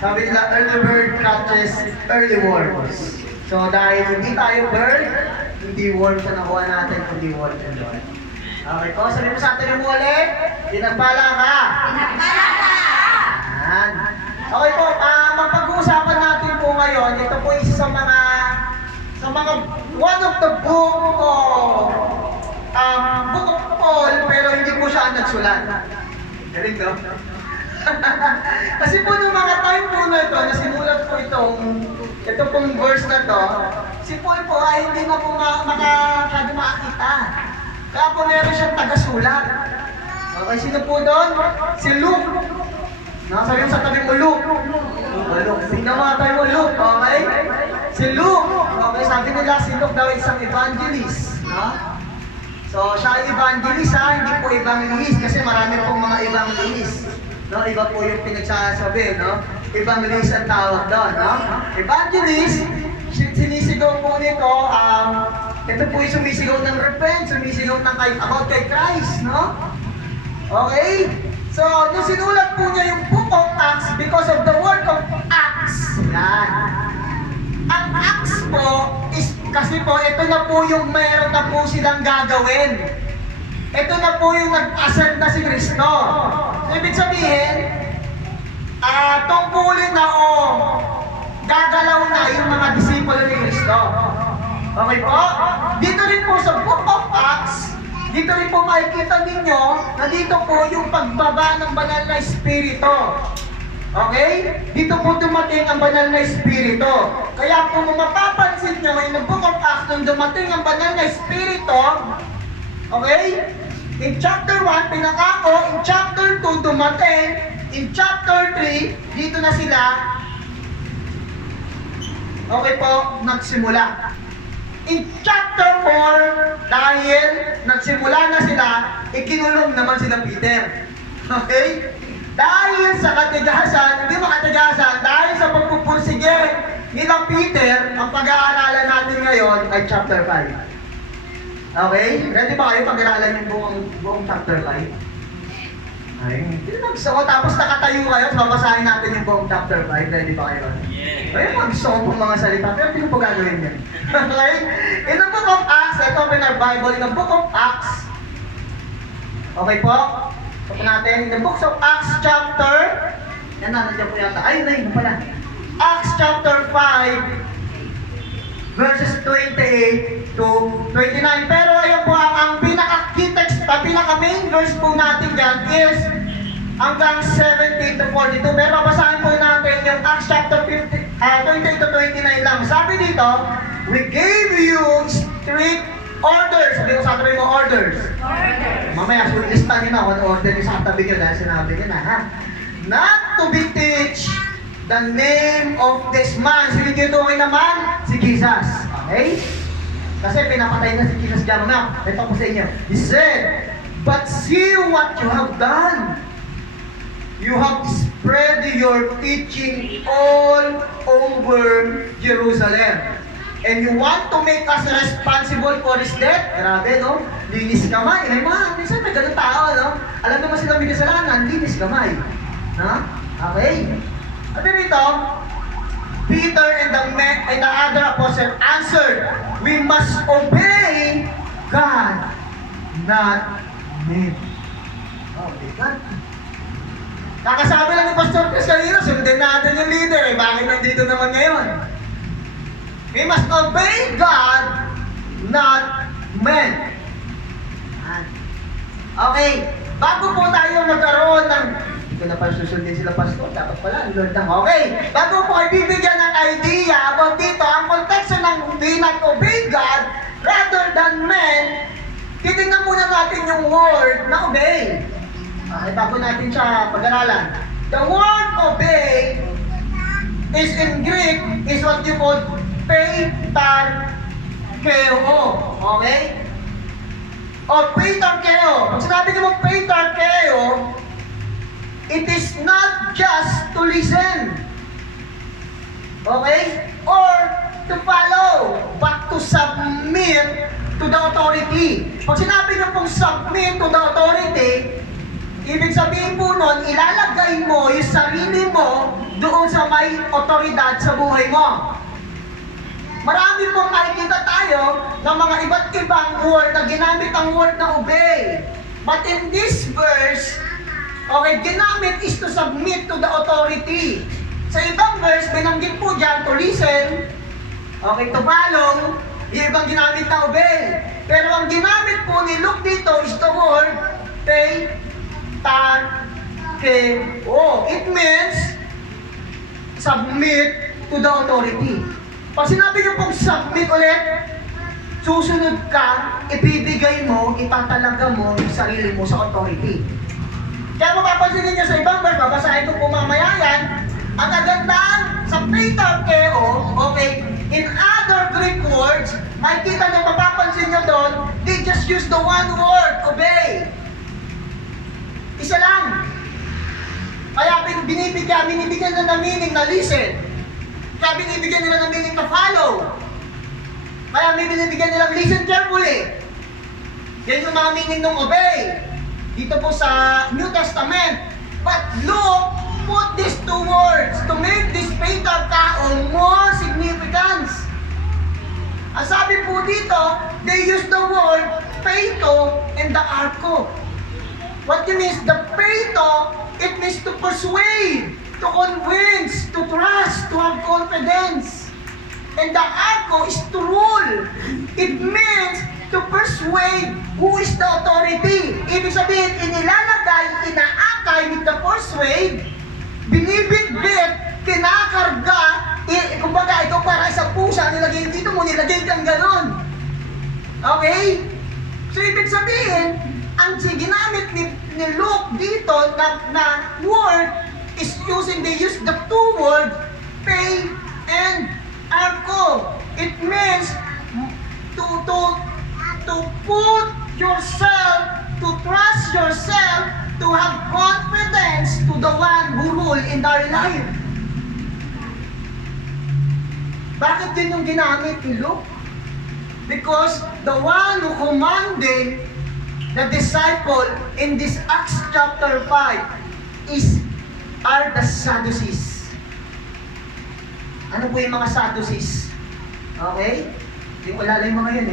Sabi nila, early bird catches early worms. So dahil hindi tayo bird, hindi worms na nakuha natin, kundi worm and Lord. Okay po, sabi mo sa atin yung ulit, tinagpala ka. Pinagpala ka! Yan. Okay po, mapag-uusapan natin po ngayon, ito po isa sa mga one of the book of Paul, pero hindi po siya ang nagsulat. Galing no? Kasi po nung mga time po na ito, na sinulat po ito pong verse na to, si Paul po ay hindi na po makakita. Kaya po meron siyang taga-sulat. Okay, sino po doon? Si Luke. Sabi mo sa tabi mo, Luke. Luke. Sino mga tayo mo, Luke? Okay? Si Luke. Okay, sabi nila si Luke daw isang evangelist. No? So, siya ay evangelist hindi po evangelist kasi marami pong mga evangelist. No? Iba po yung pinagsasabi, no? Evangelist ang tawag doon, no? Evangelist, sinisigaw po nito, ito po yung sumisigaw ng repent, sumisigaw ng about kay Christ, no? Okay? So, nung sinulat po niya yung book of Acts because of the work of Acts. Yan. Ang Acts po is, kasi po, ito na po yung meron na po silang gagawin. Ito na po yung nag-ascend na si Kristo. So, ibig sabihin, tungkulin na gagalaw na yung mga disipulo ni Kristo. Okay po? Dito rin po sa book of Acts, dito rin po makikita ninyo na dito po yung pagbaba ng banal na Espiritu. Okay? Dito po dumating ang banal na Espiritu. Kaya kung mapapansin nyo, in the book of Acts, nung dumating ang banal na Espiritu, okay? In chapter 1, pinakako, in chapter 2, dumating, in chapter 3, dito na sila, okay po, nagsimula. In chapter 4, dahil nagsimula na sila, ikinulong naman sila Peter. Okay? Dahil sa katigasan, hindi makatigasan, dahil sa pagpupursige nila Peter, ang pag-aaralan natin ngayon ay chapter 5. Okay? Ready ba kayo pag-aaralan yung buong chapter 5? Ay, so, tapos nakatayo kayo, babasahin natin yung buong chapter 5. Ready ba kayo? Yeah. Ayun, gusto ko pong mga salita, pero hindi ko po gagawin yan. Okay? In the book of Acts, let's open our Bible. In the book of Acts, okay po? Open natin. In the book of Acts chapter, yan na, nandiyan po yata. Ayun na yun pala. Acts chapter 5, verses 28 to 29. Pero ayun po, ang pinaka-main verse po natin dyan is hanggang 17 to 42. Pero basahin po natin yung Acts chapter 28 to 29 lang. Sabi dito, we gave you strict orders. Sabi ko sa tabi mo, orders. Mamaya, sulistan nyo na kung order nyo sa tabi nyo dahil sinabi nyo na, ha? Not to be teach the name of this man. Sinigituhin naman si Jesus. Okay? Kasi pinapatay na si Jesus dyan na. Ito po sa inyo. He said, but see what you have done. You have spread your teaching all over Jerusalem. And you want to make us responsible for his death? Grabe, no? Linis kamay. Eh, minsan may ganun tao, no? Alam naman sila may kasalanan, linis kamay. Ha? Okay? At dito, Peter and the other apostle answered, we must obey God, not men. Oh, God. Kakasabi lang ni Pastor Chris kanina, sundin natin yung leader. Eh, bakit nandito naman ngayon? We must obey God, not men. Okay, bago po tayo magkaroon ng ito na pala susundin sila pastor, dapat pala, Lord lang. Okay, bago po ay bibigyan ng idea about dito, ang konteksto ng we not obey God rather than men, titingnan muna natin yung word na obey. Okay, bago natin siya pag-aralan. The word obey is in Greek, is what you call peitarkeo. Okay? O peitarkeo. Pag sinabi niyo mo peitarkeo, it is not just to listen, okay, or to follow, but to submit to the authority. Pag sinabi niyo pong submit to the authority, ibig sabihin po nun, ilalagay mo yung sarili mo doon sa may otoridad sa buhay mo. Marami pong makikita tayo ng mga iba't ibang word na ginamit ang word na obey. But in this verse, okay, ginamit is to submit to the authority. Sa ibang verse, binanggit po dyan to listen, okay, to follow, yung ibang ginamit na obey. Pero ang ginamit po ni Luke dito is the word pay, o. It means submit to the authority. Pag sinabi niyo pong submit ulit, susunod ka, ibibigay mo, itatalaga mo yung sarili mo sa authority. Kaya mapapansinin niyo sa ibang verse, babasahin ko po mamaya yan, ang agandaan sa Peitharkeo, okay, in other Greek words, makikita niyo, mapapansin niyo doon, they just use the one word, obey. Isa lang. Kaya binibigyan nila ng meaning na listen. Kaya binibigyan nila ng meaning na follow. Kaya may binibigyan nila listen carefully. Yan yung mga meaning ng obey. Dito po sa New Testament. But Luke put these two words to make this Peitharkeo more significance. Ang sabi po dito, they use the word peito and the arko. What it means, the peito, it means to persuade, to convince, to trust, to have confidence. And the arko is to rule. It means to persuade who is the authority. Ibig sabihin, inilalagay, inaakay with the persuade, binibitbit, kinakarga, kumbaga ikaw para isang pusa, nilagay dito mo, nilagay kang ganon. Okay? So ibig sabihin, ang ginamit ni Luke dito na word is they use the two words, pay and arko. It means to put yourself, to trust yourself, to have confidence to the one who rule in our life. Bakit yun yung ginamit ni Luke? Because the one who commanded the disciple in this Acts chapter 5 are the Sadducees. Ano po yung mga Sadducees? Okay? Hindi ko alala yung mga yun.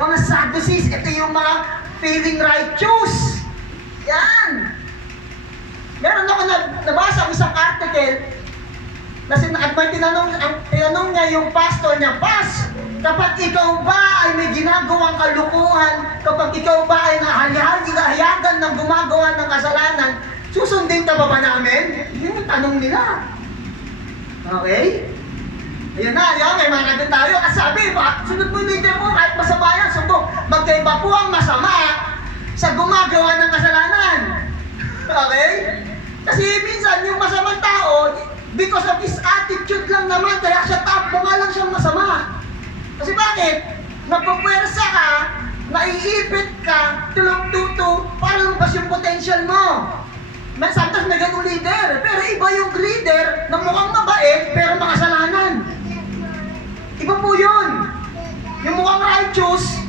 Mga Sadducees, ito yung mga feeling righteous. Yan! Meron ako nabasa isang article na tinanong niya yung pastor niya, Pas, kapag ikaw ba ay may ginagawang kalukuhan, kapag ikaw ba ay hayagan ng gumagawa ng kasalanan, susundin ka ba namin? Yun yung tanong nila. Okay? Ayun na, yan, may mga natin tayo. At sabi, sunod mo yung leader mo, kahit masama yan, sundo. Magkaiba po ang masama sa gumagawa ng kasalanan. Okay? Kasi minsan, yung masamang tao, because of his attitude lang naman, kaya siya mukha lang siyang masama. Kasi bakit? Nagpapwersa ka, naiipit ka, tulog-tuto, para lumabas yung potential mo. Sometimes may ganung leader, pero iba yung leader na mukhang mabait, pero makasalanan. Iba po yun. Yung mukhang righteous,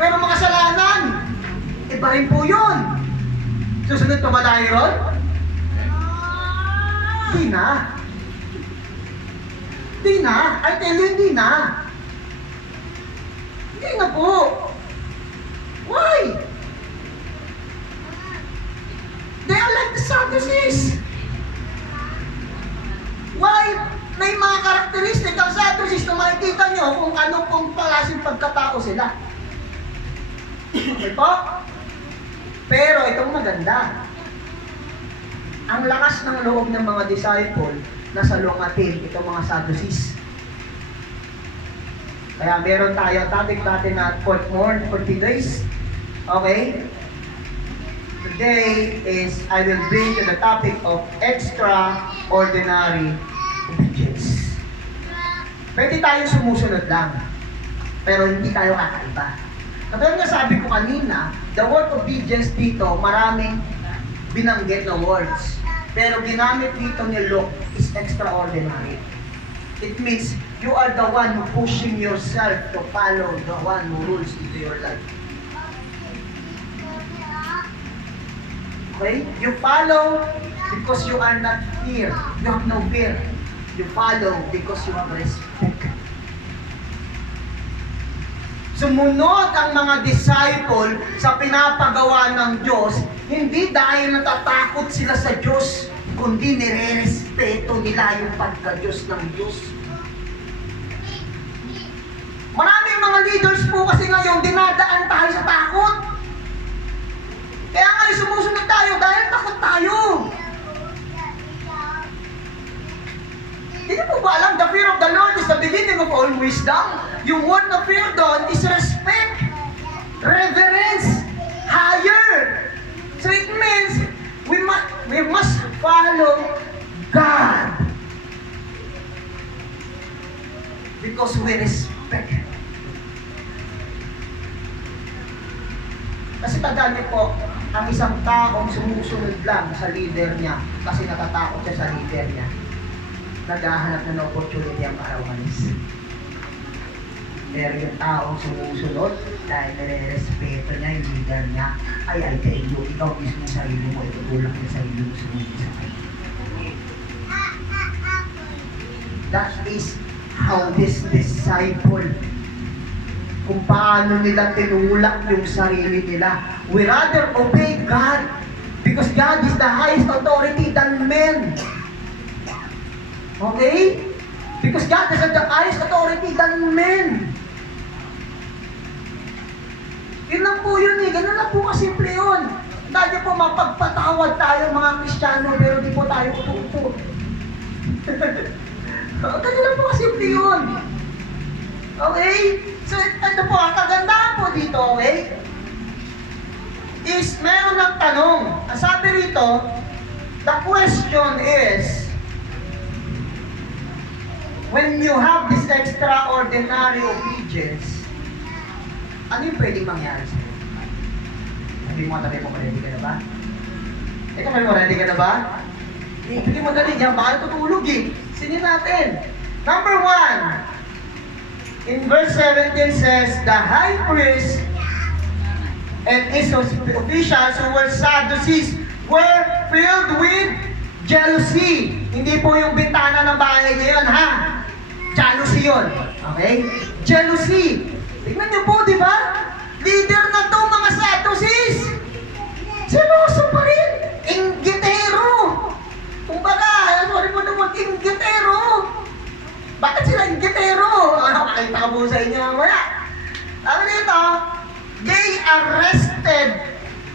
pero makasalanan. Iba rin po yun. Susunod pa ba tayo ron? Hindi na. Hindi na. I tell you, hindi na. Hindi na po. Why? They are like the Sadducees. Why? May mga karakteristik ang Sadducees na makikita nyo kung ano pong klaseng pagkatao sila. Okay po? Pero itong maganda. Ang lakas ng loob ng mga disciple nasa lungatin itong mga Sadducees. Kaya meron tayo topic natin na more 40 days. Okay? Today is, I will bring to the topic of extraordinary obedience. Pwede tayo sumusunod lang, pero hindi tayo kakaiba. Katulad nga sabi ko kanina, the word obedience dito, maraming binanggit na words. Pero ginamit dito ni Luke is extraordinary. It means you are the one who pushing yourself to follow the one who rules into your life. Okay? You follow because you are not fear. You have no fear. You follow because you have respect. Sumunod ang mga disciple sa pinapagawa ng Diyos, hindi dahil natatakot sila sa Diyos, kundi nire-respeto nila yung pagka-Diyos ng Diyos. Maraming mga leaders po kasi ngayon, dinadaan tayo sa takot. Kaya ngayon sumusunod tayo dahil takot tayo. Hindi po ba alam, the fear of the Lord is the beginning of all wisdom? Yung word na fear doon is respect, reverence, higher. So it means we must follow God because we respect. Kasi tandaan niyo po, ang isang taong sumusunod lang sa leader niya kasi natatakot siya sa leader niya, naghahanap ng opportunity ang karawanis. Pero yung taong sumusunod dahil nire-respeto niya yung leader niya, ay tell you, ikaw mismo sarili mo, itutulak niya sarili mo sumunod sa kanya. That is how this disciple, kung paano nila tinulak yung sarili nila. We rather obey God because God is the highest authority than men. Okay? Because God is the highest authority than men. Yun lang po yun eh. Ganun lang po kasimple yun. Dahil po mapagpatawad tayo mga Kristiyano pero di po tayo utupo. Ganun lang po kasimple yun. Okay? So, ito po, ang kagandahan po dito, okay? Is, meron ng tanong. Ang sabi rito, the question is, when you have this extraordinary obedience, ano yung pwedeng mangyari sa'yo? Sabi mo, ready ka na ba? Ito, ready ka na ba? Hindi mo dali niya, baka tutulog eh. Sinin natin. Number 1, in verse 17 says, the high priest and his officials who were Sadducees were filled with jealousy. Hindi po yung bintana ng bahay niya yun, ha? Jealousy yun. Okay? Jealousy. Tignan niyo po, di ba? Leader na to mga Sadducees. Seloso pa rin. Inggitero. Kumbaga, sorry po naman, inggitero. Bakit sila inggitero? Ano, makita ko sa inyo mamaya. Sabi dito, they arrested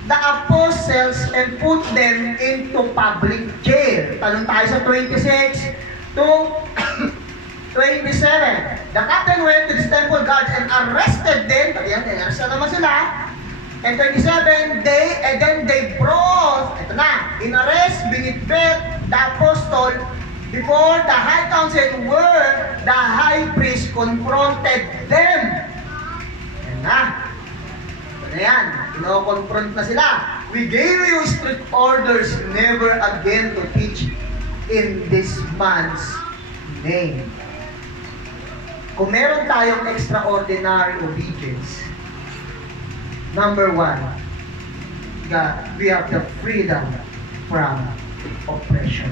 the apostles and put them into public jail. Talon tayo sa 26 to 27. The captain went to the temple guards and arrested them. Ayan, arrested naman sila. And 27, then they brought, ito na, inarrest, binitbit the apostle before the high council where the high priest confronted them. Ayan na. Ito na yan. Kino-confront na sila. We gave you strict orders never again to teach in this man's name. Kung meron tayong extraordinary obedience, number 1, God, we have the freedom from oppression.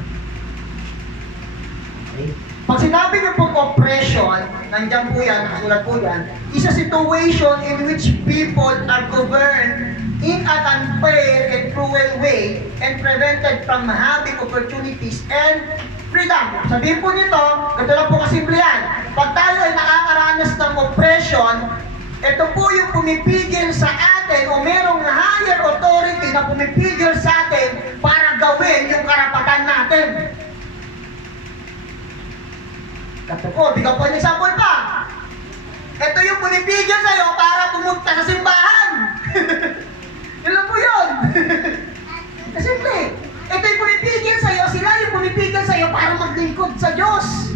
Okay? Pag sinabi niyo pong oppression, nandiyan po yan, nakasulat po yan, is a situation in which people are governed in an unfair and cruel way and prevented from having opportunities and freedom. Sabihin po nito, ganito lang po kasimple yan. Pag tayo ay nakakaranas ng oppression, ito po yung pumipigil sa atin o merong higher authority na pumipigil sa atin para gawin yung karapatan natin. Ito po, bigyan po ng example pa. Ito yung pumipigil sa'yo para pumunta sa simbahan. Yun lang po yun. Simple. Ito yung pumipigil sa'yo, sila yung pumipigil sa'yo para maglingkod sa Diyos.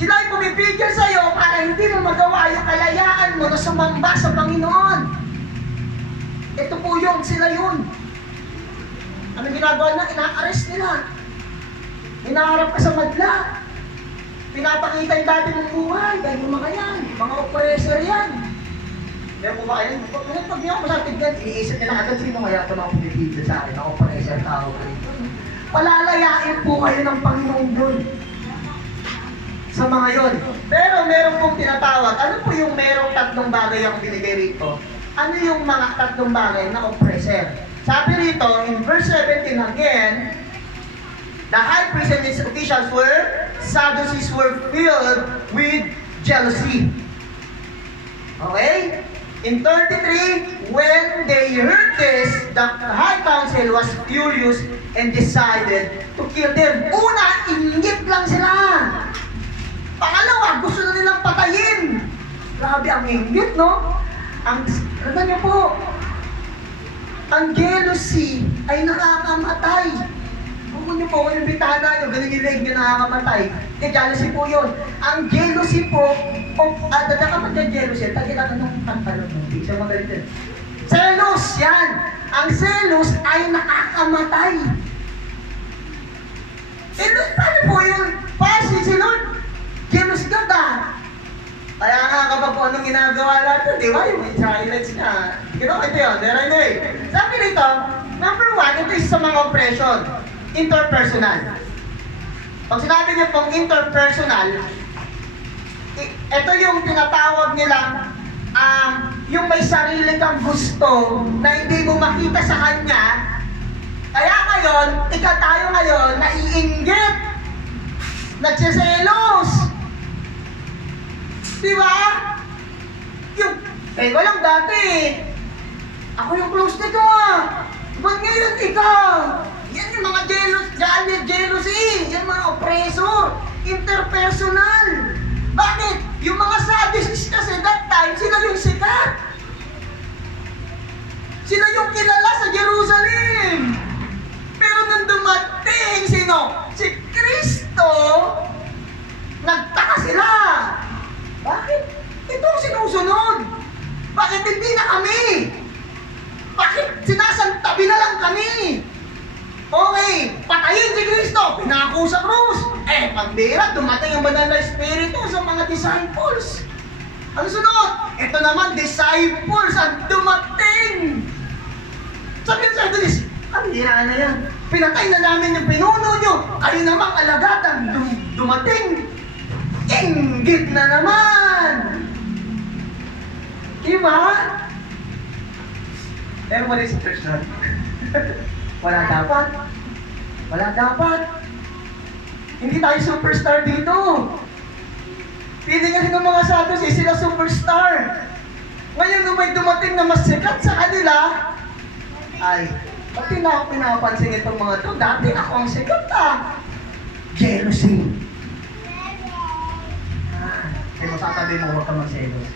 Sila yung pumipigil sa'yo para hindi mo magawa yung kalayaan mo na sumamba sa Panginoon. Ito po yun, sila yun. Anong ginagawa na? Ina-arrest nila. Hinaharap ka sa madla. Pinapakita yung dati mong buhay. Dahil yung mga yan, mga oppressor yan. Kaya po ba kayo? Pag niyo ako masatig yan, iniisip nila agad sino kaya ito mga pumipigil sa akin, mga oppressor tao ko rin. Palalayain po kayo ng Panginoon doon. Sa mga yon. Pero meron pong tinatawag. Ano po yung merong tatlong bagay ang binigay rito? Ano yung mga tatlong bagay na oppressor? Sabi rito, in verse 17 again, the high priest and his officials Sadducees were filled with jealousy. Okay? In 33, when they heard this, the high council was furious and decided to kill them. Una, inggit lang sila. Pangalawa, gusto na nilang patayin. Grabe ang inggit, no? Ano niyo po? Ang jealousy ay nakakamatay. Kung niyo po, kung yung bitana niyo, ganun yung leg niyo nakakamatay. Jealousy po yun. Ang jealousy po, dadaka ka jealousy, tagila ka ng pantalon mo. Hindi siya magaling din. Selos, yan. Ang selos ay nakakamatay. Paano po yun? Pasi si Lord. Jealous ka ba? Kaya nga kapag po anong ginagawa natin, di ba? Yung Israelites na. Ito yun. Anyway, sabi nito, number 1, ito is sa mga oppression. Interpersonal. Pag sinabi niyo pong interpersonal, ito yung tinatawag nilang yung may sarili kang gusto na hindi mo makita sa kanya. Kaya ngayon, tayo ngayon, naiinggit, nagsiselos. Diba? Walang dati. Ako yung close nito Ba't ngayon ikaw? Yan yung mga jealousy. Yan mga oppressor. Interpersonal. Bakit? Yung mga Sadducees kasi that time, sila yung sikat. Sila yung kilala sa Jerusalem. Pero nung dumating, sino? Si Kristo, nagtaka sila. Bakit? Ito ang sinusunod. Bakit hindi na kami? Bakit sinasantabi na lang kami? Okay, patayin si Kristo, pinako sa krus. Pambira, dumating ang banal na Espiritu sa mga disciples. Ano sunod? Ito naman, disciples ang dumating. Sabi ng Sadducees, pambira na yan. Pinatay na namin yung pinuno nyo. Kayo namang alagatan, dumating. Inggit na naman! Diba? Pero wala si church nun. Wala dapat. Wala dapat. Hindi tayo superstar dito. Pili nga ng mga Sadducees, sila superstar. Ngayon nung may dumating na mas sikat sa kanila, ay, pati na ako pinapansin itong mga to. Dati ako ang sikat Jealousy. Kaya masasabi mo, huwag ka magselos.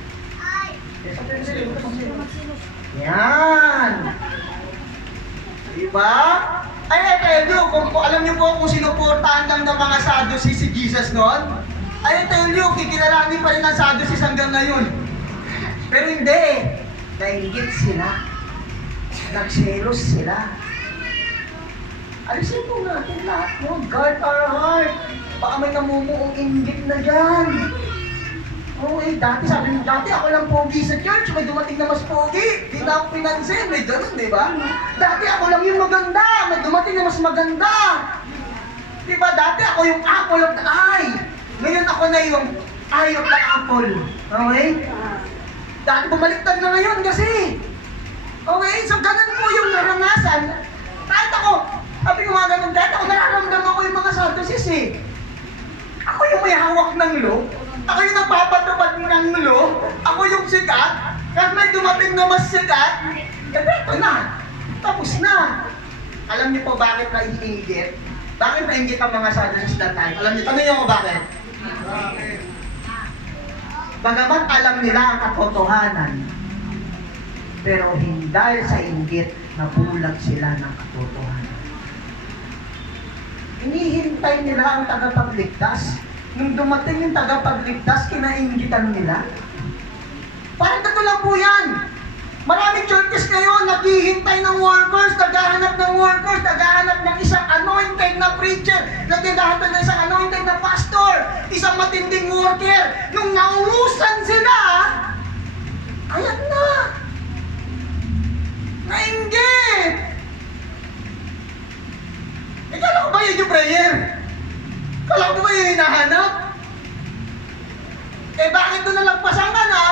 Yan! Diba? Ay, tell you, kung alam niyo po kung sinuportahan lang ng mga Sadducees si Jesus noon, I tell you, kikilalanin pa rin ang Sadducees hanggang ngayon. Pero hindi. Nainggit sila. Nagselos sila. Alisin po natin lahat mo. Guard our heart. Baka may namumuong inggit na dyan. Dati sabi mo, dati ako lang pogi sa church, may dumating na mas pogi. Di na ako pinansin, may ganun, di ba? Dati ako lang yung maganda, may dumating na mas maganda. Di ba? Dati ako yung apple of the eye. Ngayon ako na yung eye of the apple. Okay? Dati bumaliktad na ngayon kasi. Okay? So ganun po yung naranasan. Kahit ako, sabi ko mga ganun, dati ako nararamdaman ko yung mga Sadducees Ako yung may hawak ng law. Ako yung nagpapatupad ng law. Ako yung sikat. Kahit may dumating na mas sikat, ito na. Tapos na. Alam niyo po bakit naiinggit? Bakit nainggit ang mga Sadducees that time? Alam niyo, tanong niyo ko bakit? Bagamat alam nila ang katotohanan, pero hindi dahil sa inggit, nabulag sila ng katotohanan. Hinihintay nila ang tagapagligtas. Nung dumating yung tagapagligtas, kinainggitan nila. Parang ito lang po yan. Maraming churches ngayon, naghihintay ng workers, naghahanap ng workers, naghahanap ng isang anointed na preacher, naghahanap ng isang anointed na pastor, isang matinding worker. Nung nauusan sila, ayan na. Nainggit. Kala ko ba yun yung prayer? Kala ko ba yun hinahanap? Eh bakit doon nalagpasan ka na?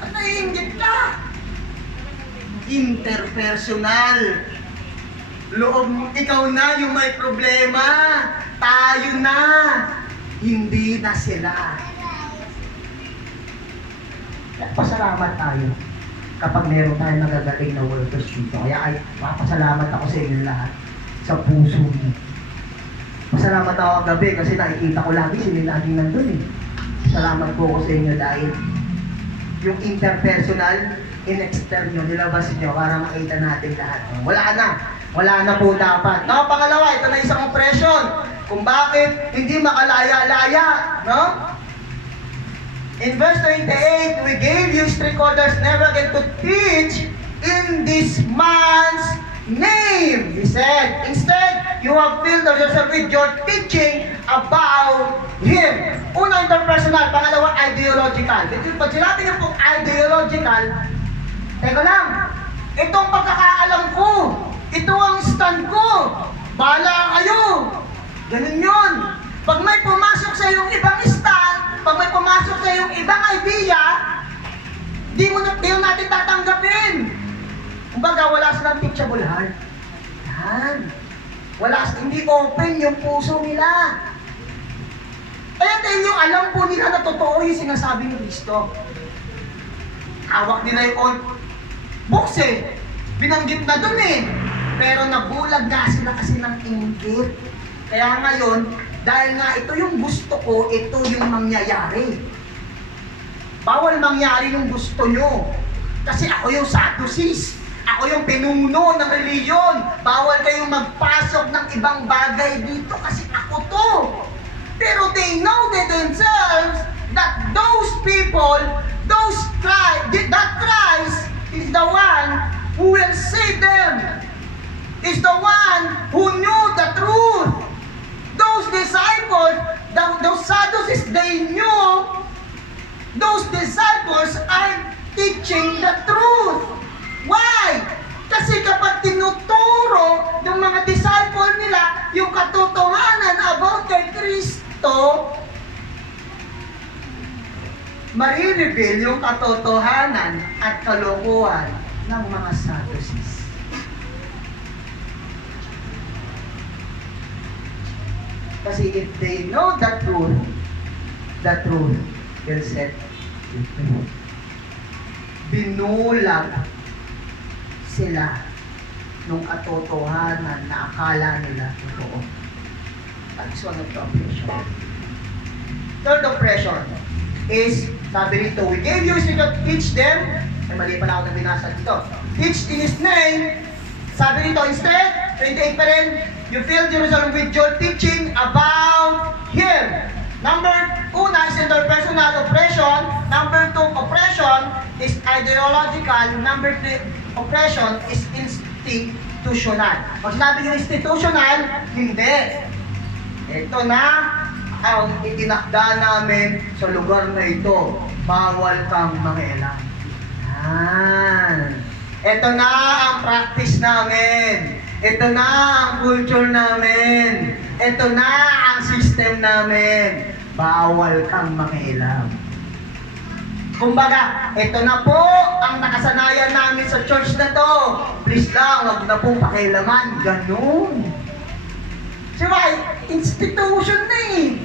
At naiinggit ka? Interpersonal. Loob, ikaw na yung may problema. Tayo na. Hindi na sila. Pasalamat tayo kapag meron tayong nagagaling na workers dito. Kaya ay, papasalamat ako sa inyo lahat sa puso niyo. Pasalamat ako ang gabi kasi nakikita ko lagi sila laging nandun eh. Salamat po ako sa inyo dahil yung interpersonal, in-extern nyo, nilabas nyo para makita natin lahat. Wala na po dapat. No, pangalawa, ito na isang impression kung bakit hindi makalaya-laya, no? In verse 28, we gave you strict orders never again to teach in this man's name. He said, instead, you have filled yourself with your teaching about him. Una, interpersonal. Pangalawa, ideological. Pag sinabi niyo pong ideological, teka lang, itong pagkakaalam ko, ito ang stand ko, bahala kayo. Ganun yun. Pag may pumasok sa iyong ibang stand, pag may pumasok sa iyong ibang idea, di mo natin tatanggapin. Kumbaga, wala silang teachable heart. Yan. Hindi open yung puso nila. Kaya dahil yung alam po nila na totoo yung sinasabi ni Kristo. Hawak nila yung old books eh. Binanggit na dun eh. Pero nabulag nga sila kasi ng inggit. Kaya ngayon, dahil nga ito yung gusto ko, ito yung mangyayari. Bawal mangyari yung gusto nyo. Kasi ako yung Sadducees. Ako yung pinuno ng reliyon. Bawal kayong magpasok ng ibang bagay dito kasi ako to. Pero they know that themselves that those people, that Christ is the one who will save them. Is the one who knew the truth. Those disciples, those Sadducees, they knew those disciples are teaching the truth. Why? Kasi kapag tinuturo ng mga disciple nila yung katotohanan about kay Kristo, marireveal yung katotohanan at kalokohan ng mga Sadducees. Kasi if they know the truth will set you free. Binulag sila nung katotohanan na akala nila totoo. That is one of the oppression. Third oppression is, sabi rito, we gave you to teach them, ay mali pala ako na binasa dito, teach in His name, sabi rito, instead, 28 pa rin, you filled Jerusalem with your teaching about Him. Una is interpersonal oppression. Number 2, oppression is ideological. Number 3, oppression is institutional. Pag sinabi yung institutional, hindi. Ito na ang itinakda namin sa lugar na ito. Bawal kang mangialam. Yan. Ito na ang practice namin. Ito na ang culture namin. Ito na ang system namin. Bawal kang makialam. Kumbaga, ito na po ang nakasanayan namin sa church na to. Please lang, huwag na pong pakialaman. Ganun. Diba, institution na eh.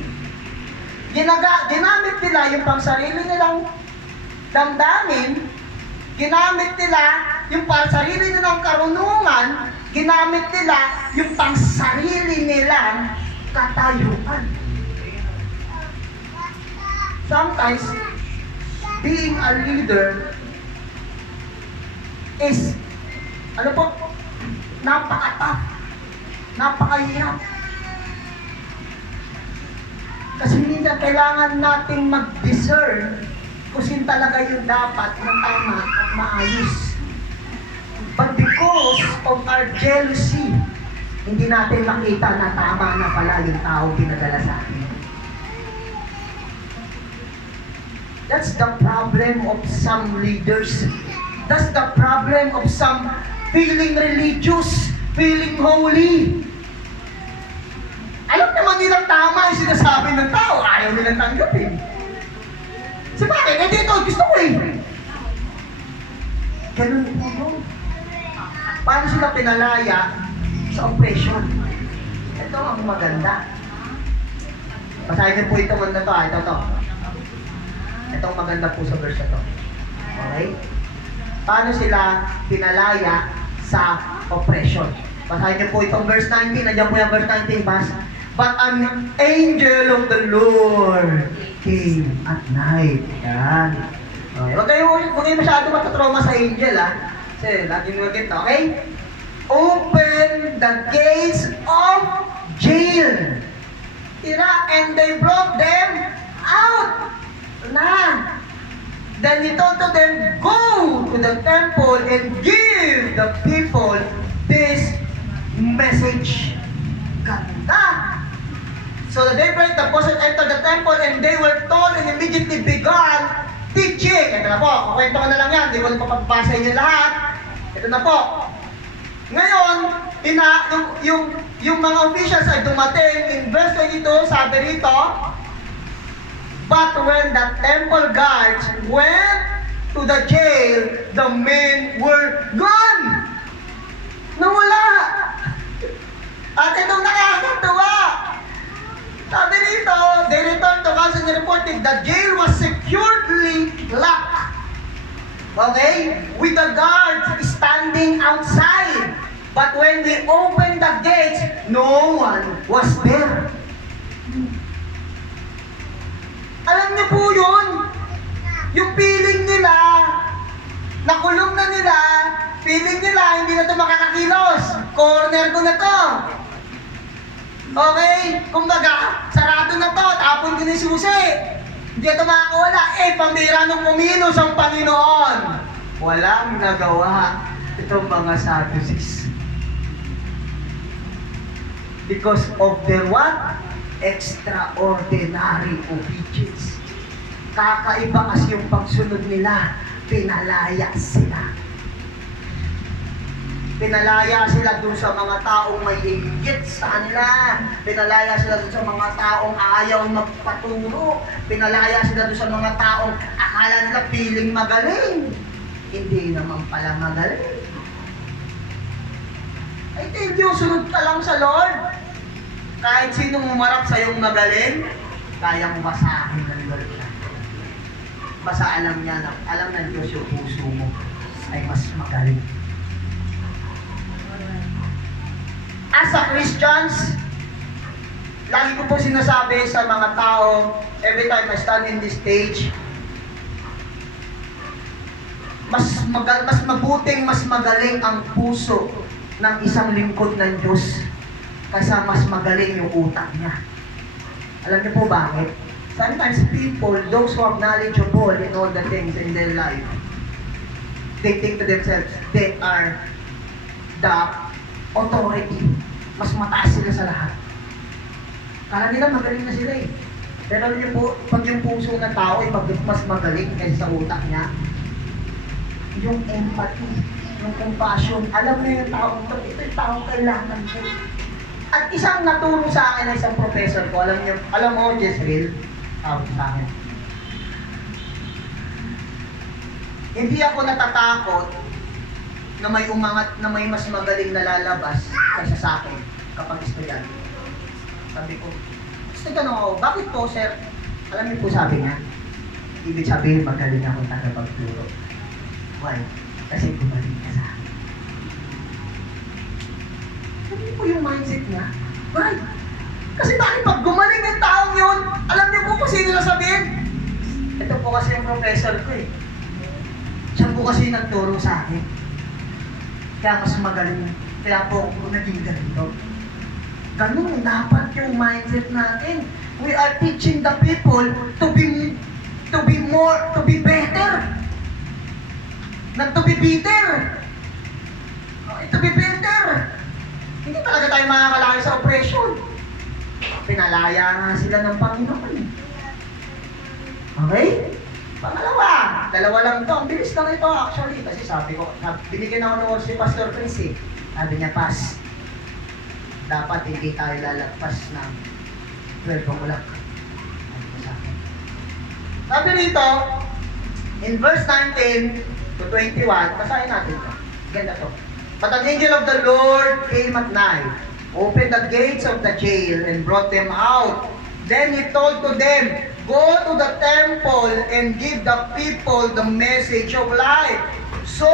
Ginamit nila yung pangsarili nilang damdamin. Ginamit nila yung pangsarili nilang karunungan. Ginamit nila yung pangsarili nilang katayuan. Sometimes, being a leader is, napaka-tough, napakahirap. Kasi minsan kailangan nating mag-discern kung sino talaga yung dapat na tama at maayos. But because of our jealousy, hindi natin makita na tama na pala yung tao pinadala sa atin. That's the problem of some leaders. That's the problem of some feeling religious, feeling holy. ayaw nilang tanggapin. Sa bakit? Eh dito, gusto ko eh. Ganun po yun. Paano sila pinalaya sa oppression? Ito ang maganda. Basahin niyo po itong ano to, ito. Itong maganda po sa verse na to. Okay? Paano sila pinalaya sa oppression? Basahin niyo po itong verse 19. Nandiyan po yung verse 19. Basa. But an angel of the Lord came at night. Yan. Okay. Huwag kayo masyado matatrauma sa angel, ha? Kasi lagi nyo magkita, okay? Open the gates of jail. Tira, and they brought them out. Na. Then he told to them, go to the temple and give the people this message. Ganda. So the daybreak, the apostles entered the temple and they were told and immediately began teaching. Ito na po, kukwento ko na lang yan. Hindi ko na papapasa inyo lahat. Ito na po. Ngayon, yung mga officials ay dumating. In verse 22, sabi rito, but when the temple guards went to the jail, the men were gone. Nawala. At itong nakakatuwa. Sabi rito, they returned to us and reported the jail was securely locked. Okay? With the guards standing outside. But when we opened the gates, no one was there. Alam niyo po yun? Yung feeling nila, nakulong na nila, feeling nila, hindi na ito makakakilos. Corner ko na to. Okay? Kumbaga, sarado na to, tapon ko na yung susi. Hindi ito makakawala. Pambira nung kumilos ang Panginoon. Walang nagawa itong mga Sadducees. Because of their what? Extraordinary obedience. Kakaiba kasi yung pagsunod nila. Pinalaya sila. Pinalaya sila dun sa mga taong may inggit sa kanila. Pinalaya sila dun sa mga taong ayaw magpaturo. Pinalaya sila dun sa mga taong akala nila piling magaling. Hindi naman pala magaling. I tell you, sunod ka lang sa Lord. Kahit sino umarap sa iyong magaling, kaya mo basahin ng Lord na. Basta alam niya na, alam ng Diyos yung puso mo ay mas magaling. As a Christians, lagi ko po sinasabi sa mga tao, every time I stand in this stage, mas mabuting, mas magaling ang puso ng isang lingkod ng Diyos kaysa mas magaling yung utak niya. Alam niyo po bakit? Sometimes people, those who are knowledgeable in all the things in their life, they think to themselves, they are the authority. Mas mataas sila sa lahat. Kala nila magaling na sila eh. Pero alam niyo po, pag yung puso ng tao ay mas magaling kaysa sa utak niya, yung empathy, yung compassion, alam mo yung taong ito yung taong kailangan ko. At isang naturo sa akin ng isang professor ko, alam mo, Jezreel, tawag sa akin. Hindi ako natatakot na may umangat, na may mas magaling na lalabas kaysa sa akin kapag estudyante. Sabi ko, tanong ako, bakit po, sir? Alam niyo po sabi niya, ibig sabihin magaling akong tagapagturo. Why? Kasi gumaling ka sa akin. Sabi po yung mindset niya, why? Kasi bakit pag gumaling ang taong yun, alam niyo po kung sino nasabihin? Ito po kasi yung professor ko eh. Siya po kasi nagturo sa akin. Kaya mas magaling. Kaya po ako naging ganito. Ganun dapat yung mindset natin. We are teaching the people to be better. Not to be bitter. To be better. Hindi talaga tayo makakalaki sa oppression. Pinalaya nga sila ng Panginoon. Okay? Pangalawa, dalawa lang ito. Ang bilis lang ito actually. Kasi sabi ko, binigyan ako ng si Pastor Chris eh. Sabi niya, Pas, dapat hindi tayo lalagpas ng 12 o'clock. Sabi rito, in verse 19 to 21, basahin natin ito. Ganda to. But an angel of the Lord came at night, opened the gates of the jail, and brought them out. Then he told to them, go to the temple and give the people the message of life. So,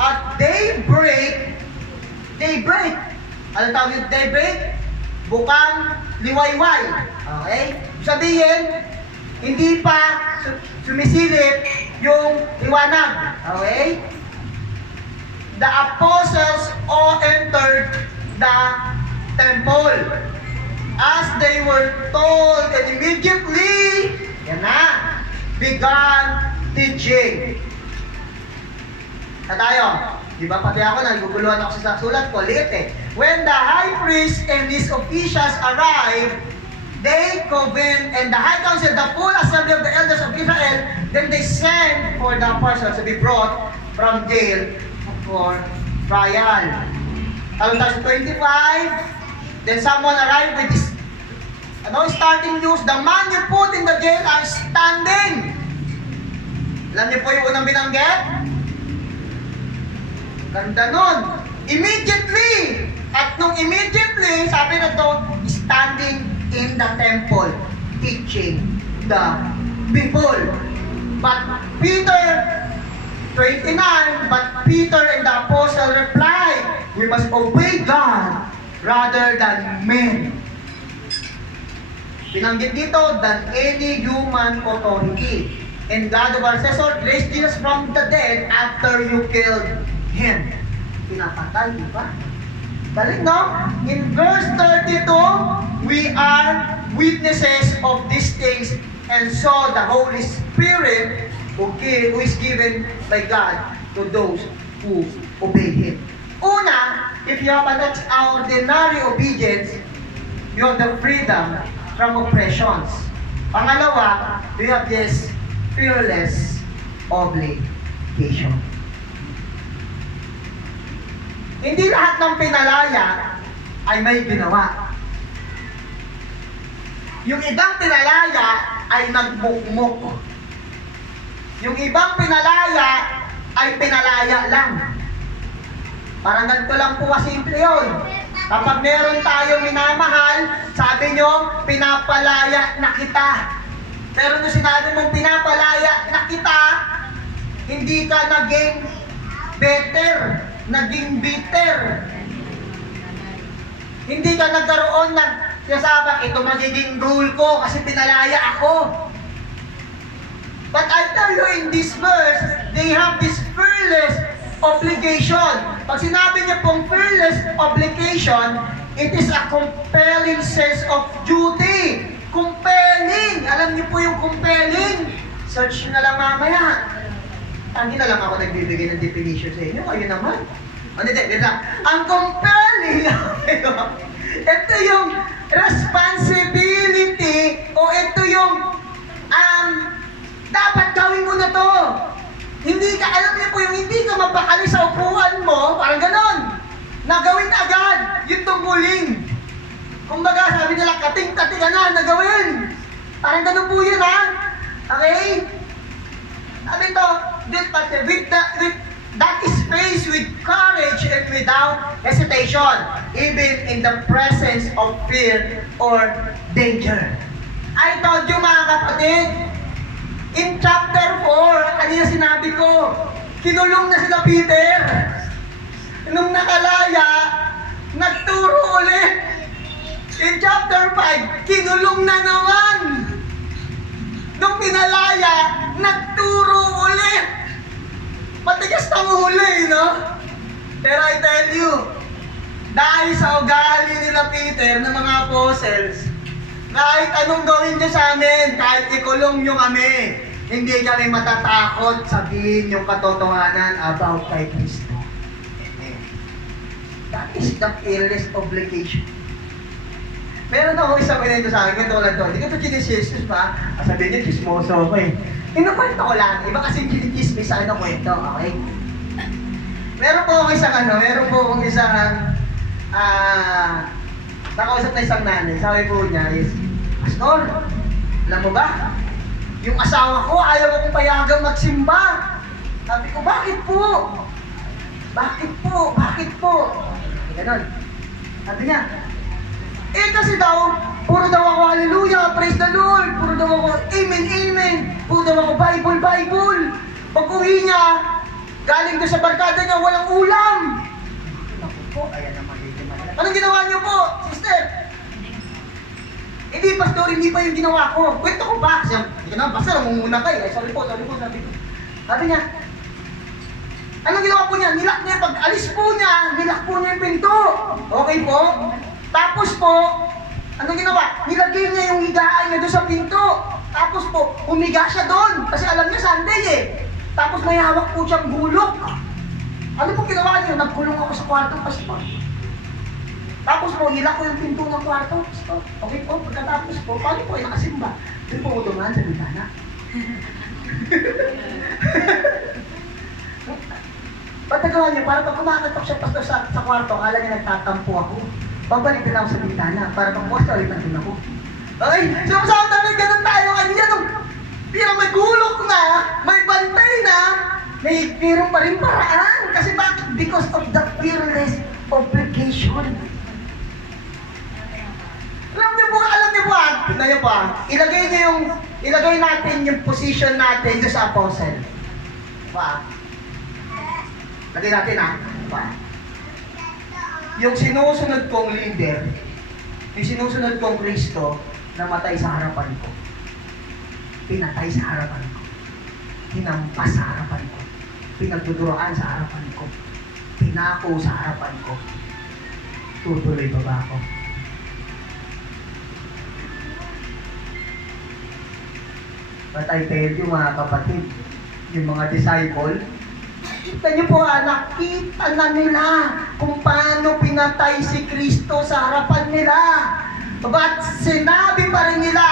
at daybreak, ano tawag yung daybreak? Bukang liwayway. Okay? Sabihin, hindi pa sumisilip yung liwanag. Okay? The apostles all entered the temple. As they were told, and immediately, yan na, began teaching. Na tayo, di ba pati ako, naguguluhan ako sa sulat ko, liit eh. When the high priest and his officials arrived, they convened, and the high council, the full assembly of the elders of Israel, then they sent for the apostles to be brought from jail for trial. Alam tayo 25, then someone arrived with this starting news, the man you put in the jail are standing. Alam niyo po yung unang binanggit? Ganda nun. Immediately. At nung immediately, sabi na to, standing in the temple, teaching the people. But Peter, 29, but Peter and the apostle replied, we must obey God rather than men. Binanggit dito, than any human authority. And God of our Caesar raised Jesus from the dead after you killed Him. Pinapatay, di ba? Balik, no? In verse 32, we are witnesses of these things, and so the Holy Spirit who is given by God to those who obey Him. Una, if you have an extraordinary obedience, you have the freedom from oppressions. Pangalawa, you have this fearless obligation. Hindi lahat ng pinalaya ay may ginawa. Yung ibang pinalaya ay nagmukmuk. Yung ibang pinalaya ay pinalaya lang. Parang ganito lang po kasimple yun. Kapag meron tayong minamahal, sabi nyo, pinapalaya na kita. Pero nung sinabi mong pinapalaya na kita, hindi ka naging better, naging bitter. Hindi ka nagkaroon ng sinasabi, ito magiging rule ko kasi pinalaya ako. But I tell you in this verse, they have this fearless obligation. Pag sinabi niya pong fearless obligation, it is a compelling sense of duty. Compelling! Alam niyo po yung compelling? Search na lang mamaya. Hindi na lang ako nagbibigay ng definition sa inyo. Ayun naman. Hindi lang. Ang compelling, ito yung responsibility o ito yung dapat gawin mo na to. Hindi ka, alam niyo po yung hindi ka mapakali sa upuan mo, parang ganon. Nagawin agad, yung tungkulin. Kumbaga, sabi nila, kating-kating ka na, nagawin. Parang ganon po yun, ha? Okay? Sabi ito, that is faced with courage and without hesitation, even in the presence of fear or danger. I told you, mga kapatid, in chapter 4, kanina sinabi ko, kinulong na sila Peter. Nung nakalaya, nagturo ulit. In chapter 5, kinulong na naman. Nung pinalaya, nagturo ulit. Matigas na huli, no? Pero I tell you, dahil sa ugali nila Peter ng mga apostles, kahit anong gawin niyo sa amin, kahit ikulong niyo kami, hindi kami matatakot sabihin yung katotohanan about kay Kristo. Amen. That is the fearless obligation. Meron ako isang pinento sa akin, ganito lang to. Hindi ko ito chinisismis pa. Sabihin niyo, chismoso ako eh. Inukwento ko lang. Iba kasi chinismis sa akin ang kwento, okay? Meron po akong isang nakausap na isang nanay. Sabi po niya is, Pastor, alam mo ba? Yung asawa ko, ayaw akong payagang magsimba. Sabi ko, bakit po? Bakit po? Bakit po? Ganon. Sabi niya, eh kasi daw, puro daw ako hallelujah, praise the Lord, puro daw ako amen, amen, puro daw ako Bible, Bible. Pag uwi niya, galing doon sa barkada niya, walang ulam. Naku po, ayan naman dito. Anong ginawa niyo po, sister? Hindi, pastor, hindi pa yung ginawa ko. Kwento ko pa. Hindi ka naman, pastor, mumuna kayo. Ay, sorry po, sabi ko. Sabi niya, anong ginawa po niya? Nilak niya, pag alis po niya, nilak po niya yung pinto. Okay po? Tapos po, anong ginawa? Nilagay niya yung higaan niya doon sa pinto. Tapos po, humiga siya doon. Kasi alam niya, Sunday eh. Tapos may hawak po siyang gulok. Ano po ginawa niya? Nagkulong ako sa kwarto, pastor. Tapos po, nilak ko yung pinto ng kwarto. Pastor. Okay po, pagkatapos po, paano po yung nakasimba? Doon po utuman sa bintana. Patagawa niyo, para pag kumakatok siya pastor sa kwarto, akala niya nagtatampo ako. Pabalik na ako sa bintana, para pag bukas ulit nandun ako. Okay? So, sa tabi, ganun tayo kanina. Pero may gulok na, may bantay na, may pero pa rin paraan. Kasi bakit? Because of the fearless obligation. Alam niyo po, tignan niyo po, ilagay natin yung position natin doon sa apostle. Diba? Lagay natin diba? Yung sinusunod kong leader, yung sinusunod kong Kristo, namatay sa harapan ko. Pinatay sa harapan ko. Hinampas sa harapan ko. Pinagduduraan sa harapan ko. Pinako sa harapan ko. Tutuloy pa ba ako? But I tell you mga kapatid, yung mga disciple, kita niyo po, nakita na nila kung paano pinatay si Kristo sa harapan nila. But sinabi pa rin nila,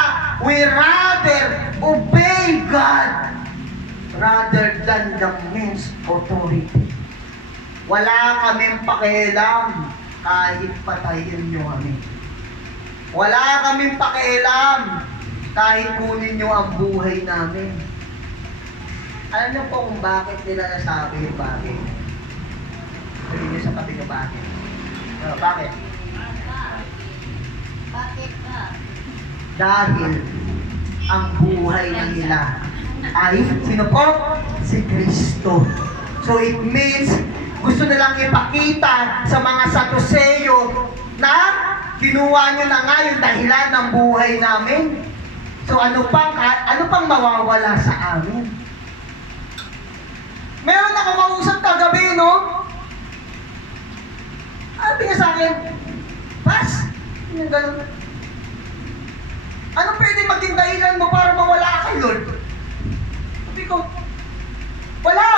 we rather obey God rather than the men's authority. Wala kaming pakialam kahit patayin nyo kami. Wala kaming pakialam kahit kunin nyo ang buhay namin. Alam niyo po kung bakit nila nasabi yung bakit? Sabi niyo sa tabi ko bakit? Bakit? Bakit ka? Dahil ang buhay nila ay, sino po? Si Kristo. So it means, gusto nilang ipakita sa mga Saduceo na kinuha nyo na nga yung dahilan ng buhay namin. So ano pang mawawala sa amin? Meron ako mausap kagabi, no? Sabi niya sa akin, Pas, yung gano'n. Ano pwede maging dahilan mo para mawala kay Lord? Sabi ko, wala!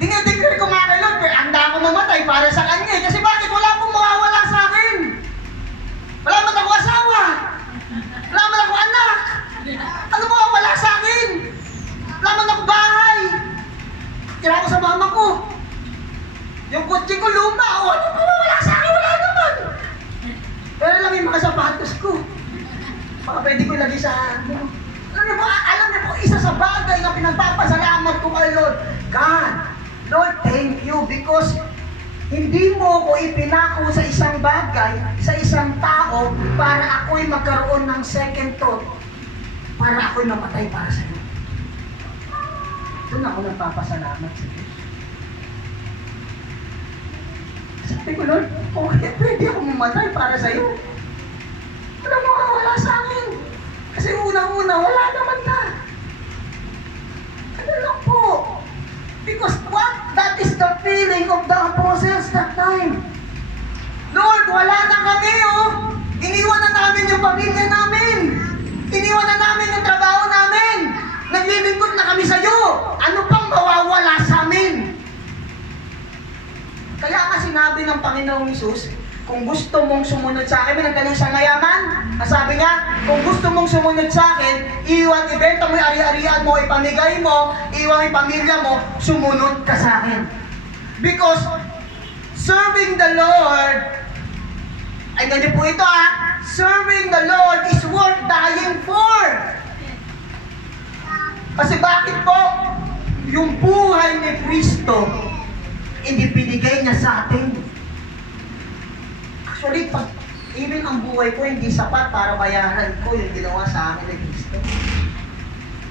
Dinideclare ko nga kay Lord, pero handa ako mamatay para sa Kanya. Kasi bakit? Wala pong mawawala sa akin. Wala man ako asawa. Wala man ako anak. Ano mawawala sa akin? Wala man ako bahay. Tira ko sa mama ko. Yung kotse ko luma. O ano mawawala sa akin? Wala naman. Pero lang yung mga sapatos ko. Baka pwede ko ilagay sa ano. Alam niyo po, isa sa bagay na pinagpapasalamat ko kay Lord. God, Lord, thank you because hindi mo ko ipinako sa isang bagay, sa isang tao, para ako'y magkaroon ng second thought, para ako'y mamatay para sa iyo. Doon ako nagpapasalamat sa Diyos. Sabi ko, Lord, okay, pwede ako mamatay para sa iyo. Wala makawala sa akin. Kasi unang-una, wala naman na. Ano lang po? Because that is the feeling of the apostles that time. Lord, wala na kami, oh. Iniwan na namin yung pamilya namin. Iniwan na namin yung trabaho namin. Naglilingkod na kami sa iyo. Ano pang mawawala sa amin? Kaya nga sinabi ng Panginoong Hesus, kung gusto mong sumunod sa akin, may nagtanong sa mayaman, sabi niya, kung gusto mong sumunod sa akin, ibenta mo yung ari-arian mo, ipamigay mo, iwan yung pamilya mo, sumunod ka sa akin. Because serving the Lord Ay, ganyan po ito serving the Lord is worth dying for. Kasi bakit po? Yung buhay ni Kristo, hindi binigay niya sa atin. Actually, even ang buhay ko hindi sapat para bayaran ko yung ginawa sa akin ni Kristo.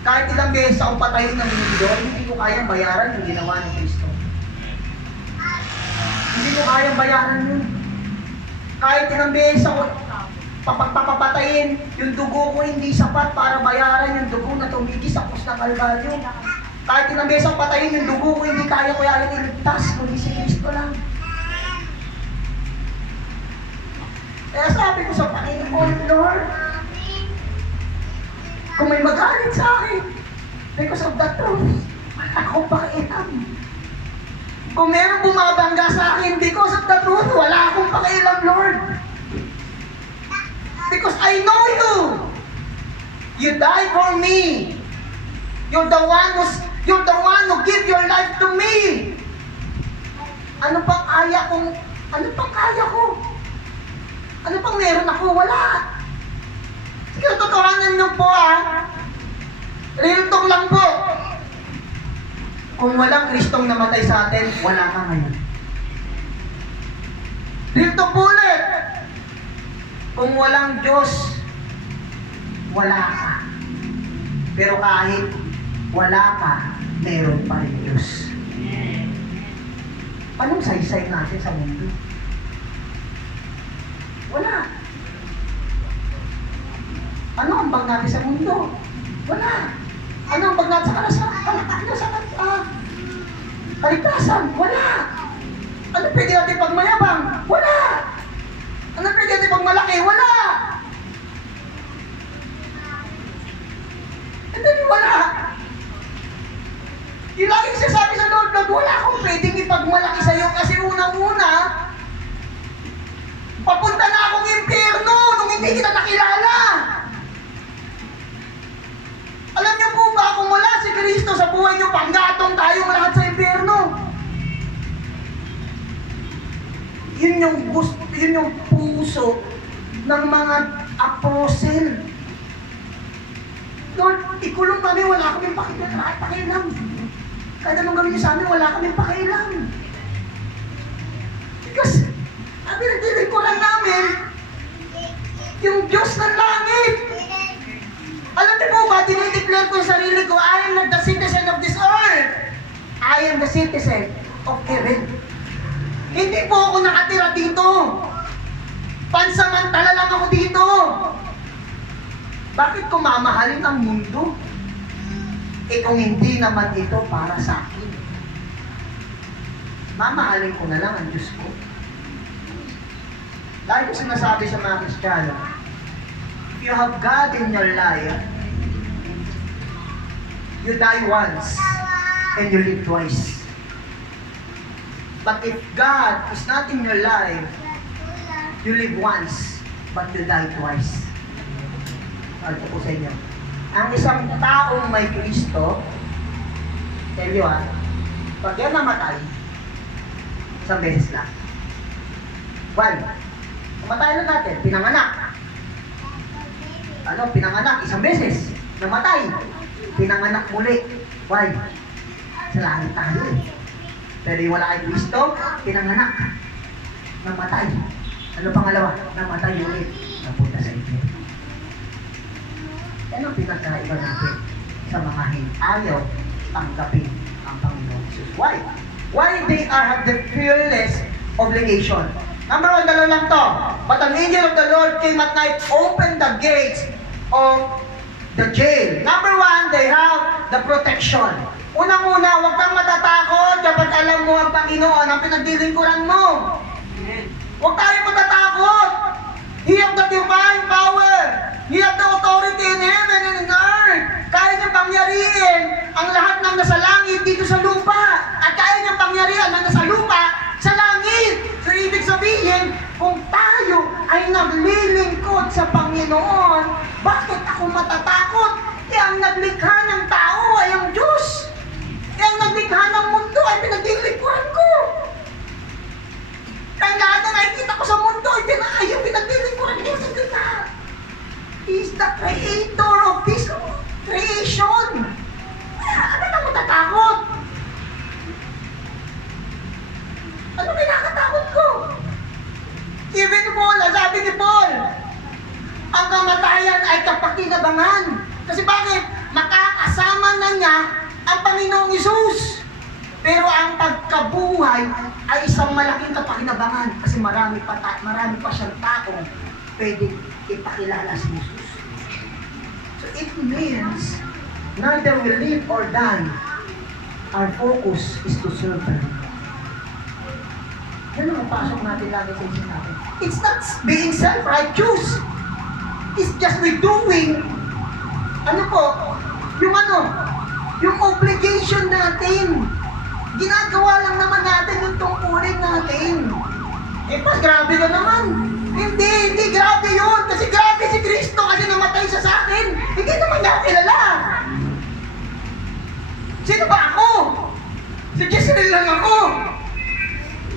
Kahit ilang beses akong patayin ng mundo, hindi ko kayang bayaran yung ginawa ni Kristo. Hindi ko kayang bayaran yun. Kahit ilang beses ako papatayin, yung dugo ko hindi sapat para bayaran yung dugo na tumigis sa krus ng Kalbaryo. Kahit ilang beses ako patayin, yung dugo ko hindi kaya ko yan iligtas, kundi si Kristo lang. Kaya sabi ko sa Panginoon, Lord, kung may magalit sa akin, because of the truth, wala akong pakialam. Kung meron bumabangga sa akin because of the truth, wala akong pakialam, Lord. Because I know you. You died for me. You're the one who give your life to me. Ano pang kaya ko? Ano pang meron ako? Wala. Sige, totohanan niyo po Real talk lang po. Kung walang Kristong namatay sa atin, wala ka ngayon. Real talk po ulit. Kung walang Diyos, wala ka. Pero kahit wala ka, meron pa rin Diyos. Anong saysay natin sa mundo? Wala. Ano ang bag natin sa mundo? Wala. Ano ang bag natin sa kaligtasan? Wala. Ano pwede natin pagmayabang? Wala. Ano pwede natin pagmalaki? Wala. And then wala. Yung laging sinasabi sa Lord, wala akong pwedeng ipagmalaki sa'yo kasi unang-una, papunta na akong impyerno nung hindi kita nakilala. Alam niyo po ba, kung wala si Kristo sa buhay niyo, panggatong tayong lahat sa impyerno. Yun yung puso ng mga apostle. Lord, ikulong kami, wala kaming pakialam. Kahit anong gawin niyo sa amin, wala kaming pakialam. Because, ang pinagdilingkuran namin, yung Diyos ng langit. Alam niyo po ba, dinideclare ko yung sarili ko, I am not the citizen of this earth. I am the citizen of heaven. Hindi po ako nakatira dito. Pansamantala lang ako dito. Bakit ko mamahalin ang mundo? Kung hindi naman ito para sa akin. Mamahalin ko na lang ang Diyos ko. Dahil ko sinasabi sa mga Kristiyano, if you have God in your life, you die once and you live twice. But if God is not in your life, you live once, but you die twice. Ano po sa inyo? Ang isang taong may Kristo, tell you pag yan namatay, isang beses lang. One, namatay na natin, pinanganak. Pinanganak, isang beses. Namatay, pinanganak muli. Why? Sa langit tayo Pero yung wala kay Kristo, pinanganak. Namatay. Ano pangalawa? Namatay ulit. Napunta sa inyo. Yan ang pinagkaiba natin sa mga ayaw tanggapin ang Panginoon Jesus. Why? Why they have the fearless obligation? Number one, dalawa lang to. But an angel of the Lord came at night, opened the gates of the jail. Number one, they have the protection. Unang-una, huwag kang matatakot kapag alam mo ang Panginoon ang pinagdilingkuran mo. Huwag tayong matatakot. He has the divine power. He has the authority in heaven and in earth. Kaya niyang pangyarihin ang lahat ng nasa langit dito sa lupa. At kaya niyang pangyarihan ang nasa lupa sa langit. So, ibig sabihin, kung tayo ay naglilingkod sa Panginoon, bakit ako matatakot? Ang naglikha ng tao ay ang Diyos. Ang naglikha ng mundo ay pinaglilingkuran ko. Ang lahat na nakikita ko sa mundo, hindi na yung pinaglilingkuran niyo sa ganda. He's the creator of this creation. Ano na matatakot? Ano kinakatakot ko? Even Paul, sabi ni Paul, ang kamatayan ay kapakinabangan. Kasi bakit? Makakasama na niya ang Panginoong Hesus. Pero ang pagkabuhay ay isang malaking kapakinabangan kasi marami pa siyang taong pwede ipakilala si Jesus. So it means neither we live or die. Our focus is to serve Him. Yan ang mapasok natin lagi sa isip natin. It's not being self-righteous. It's just we doing yung obligation natin. Ginagawa lang naman natin yung tungkulin natin. Pas, grabe ka naman. Hindi grabe yun. Kasi grabe si Kristo kasi namatay siya sa akin. Hindi naman niya ako kilala. Sino ba ako? Si Jezreel lang ako.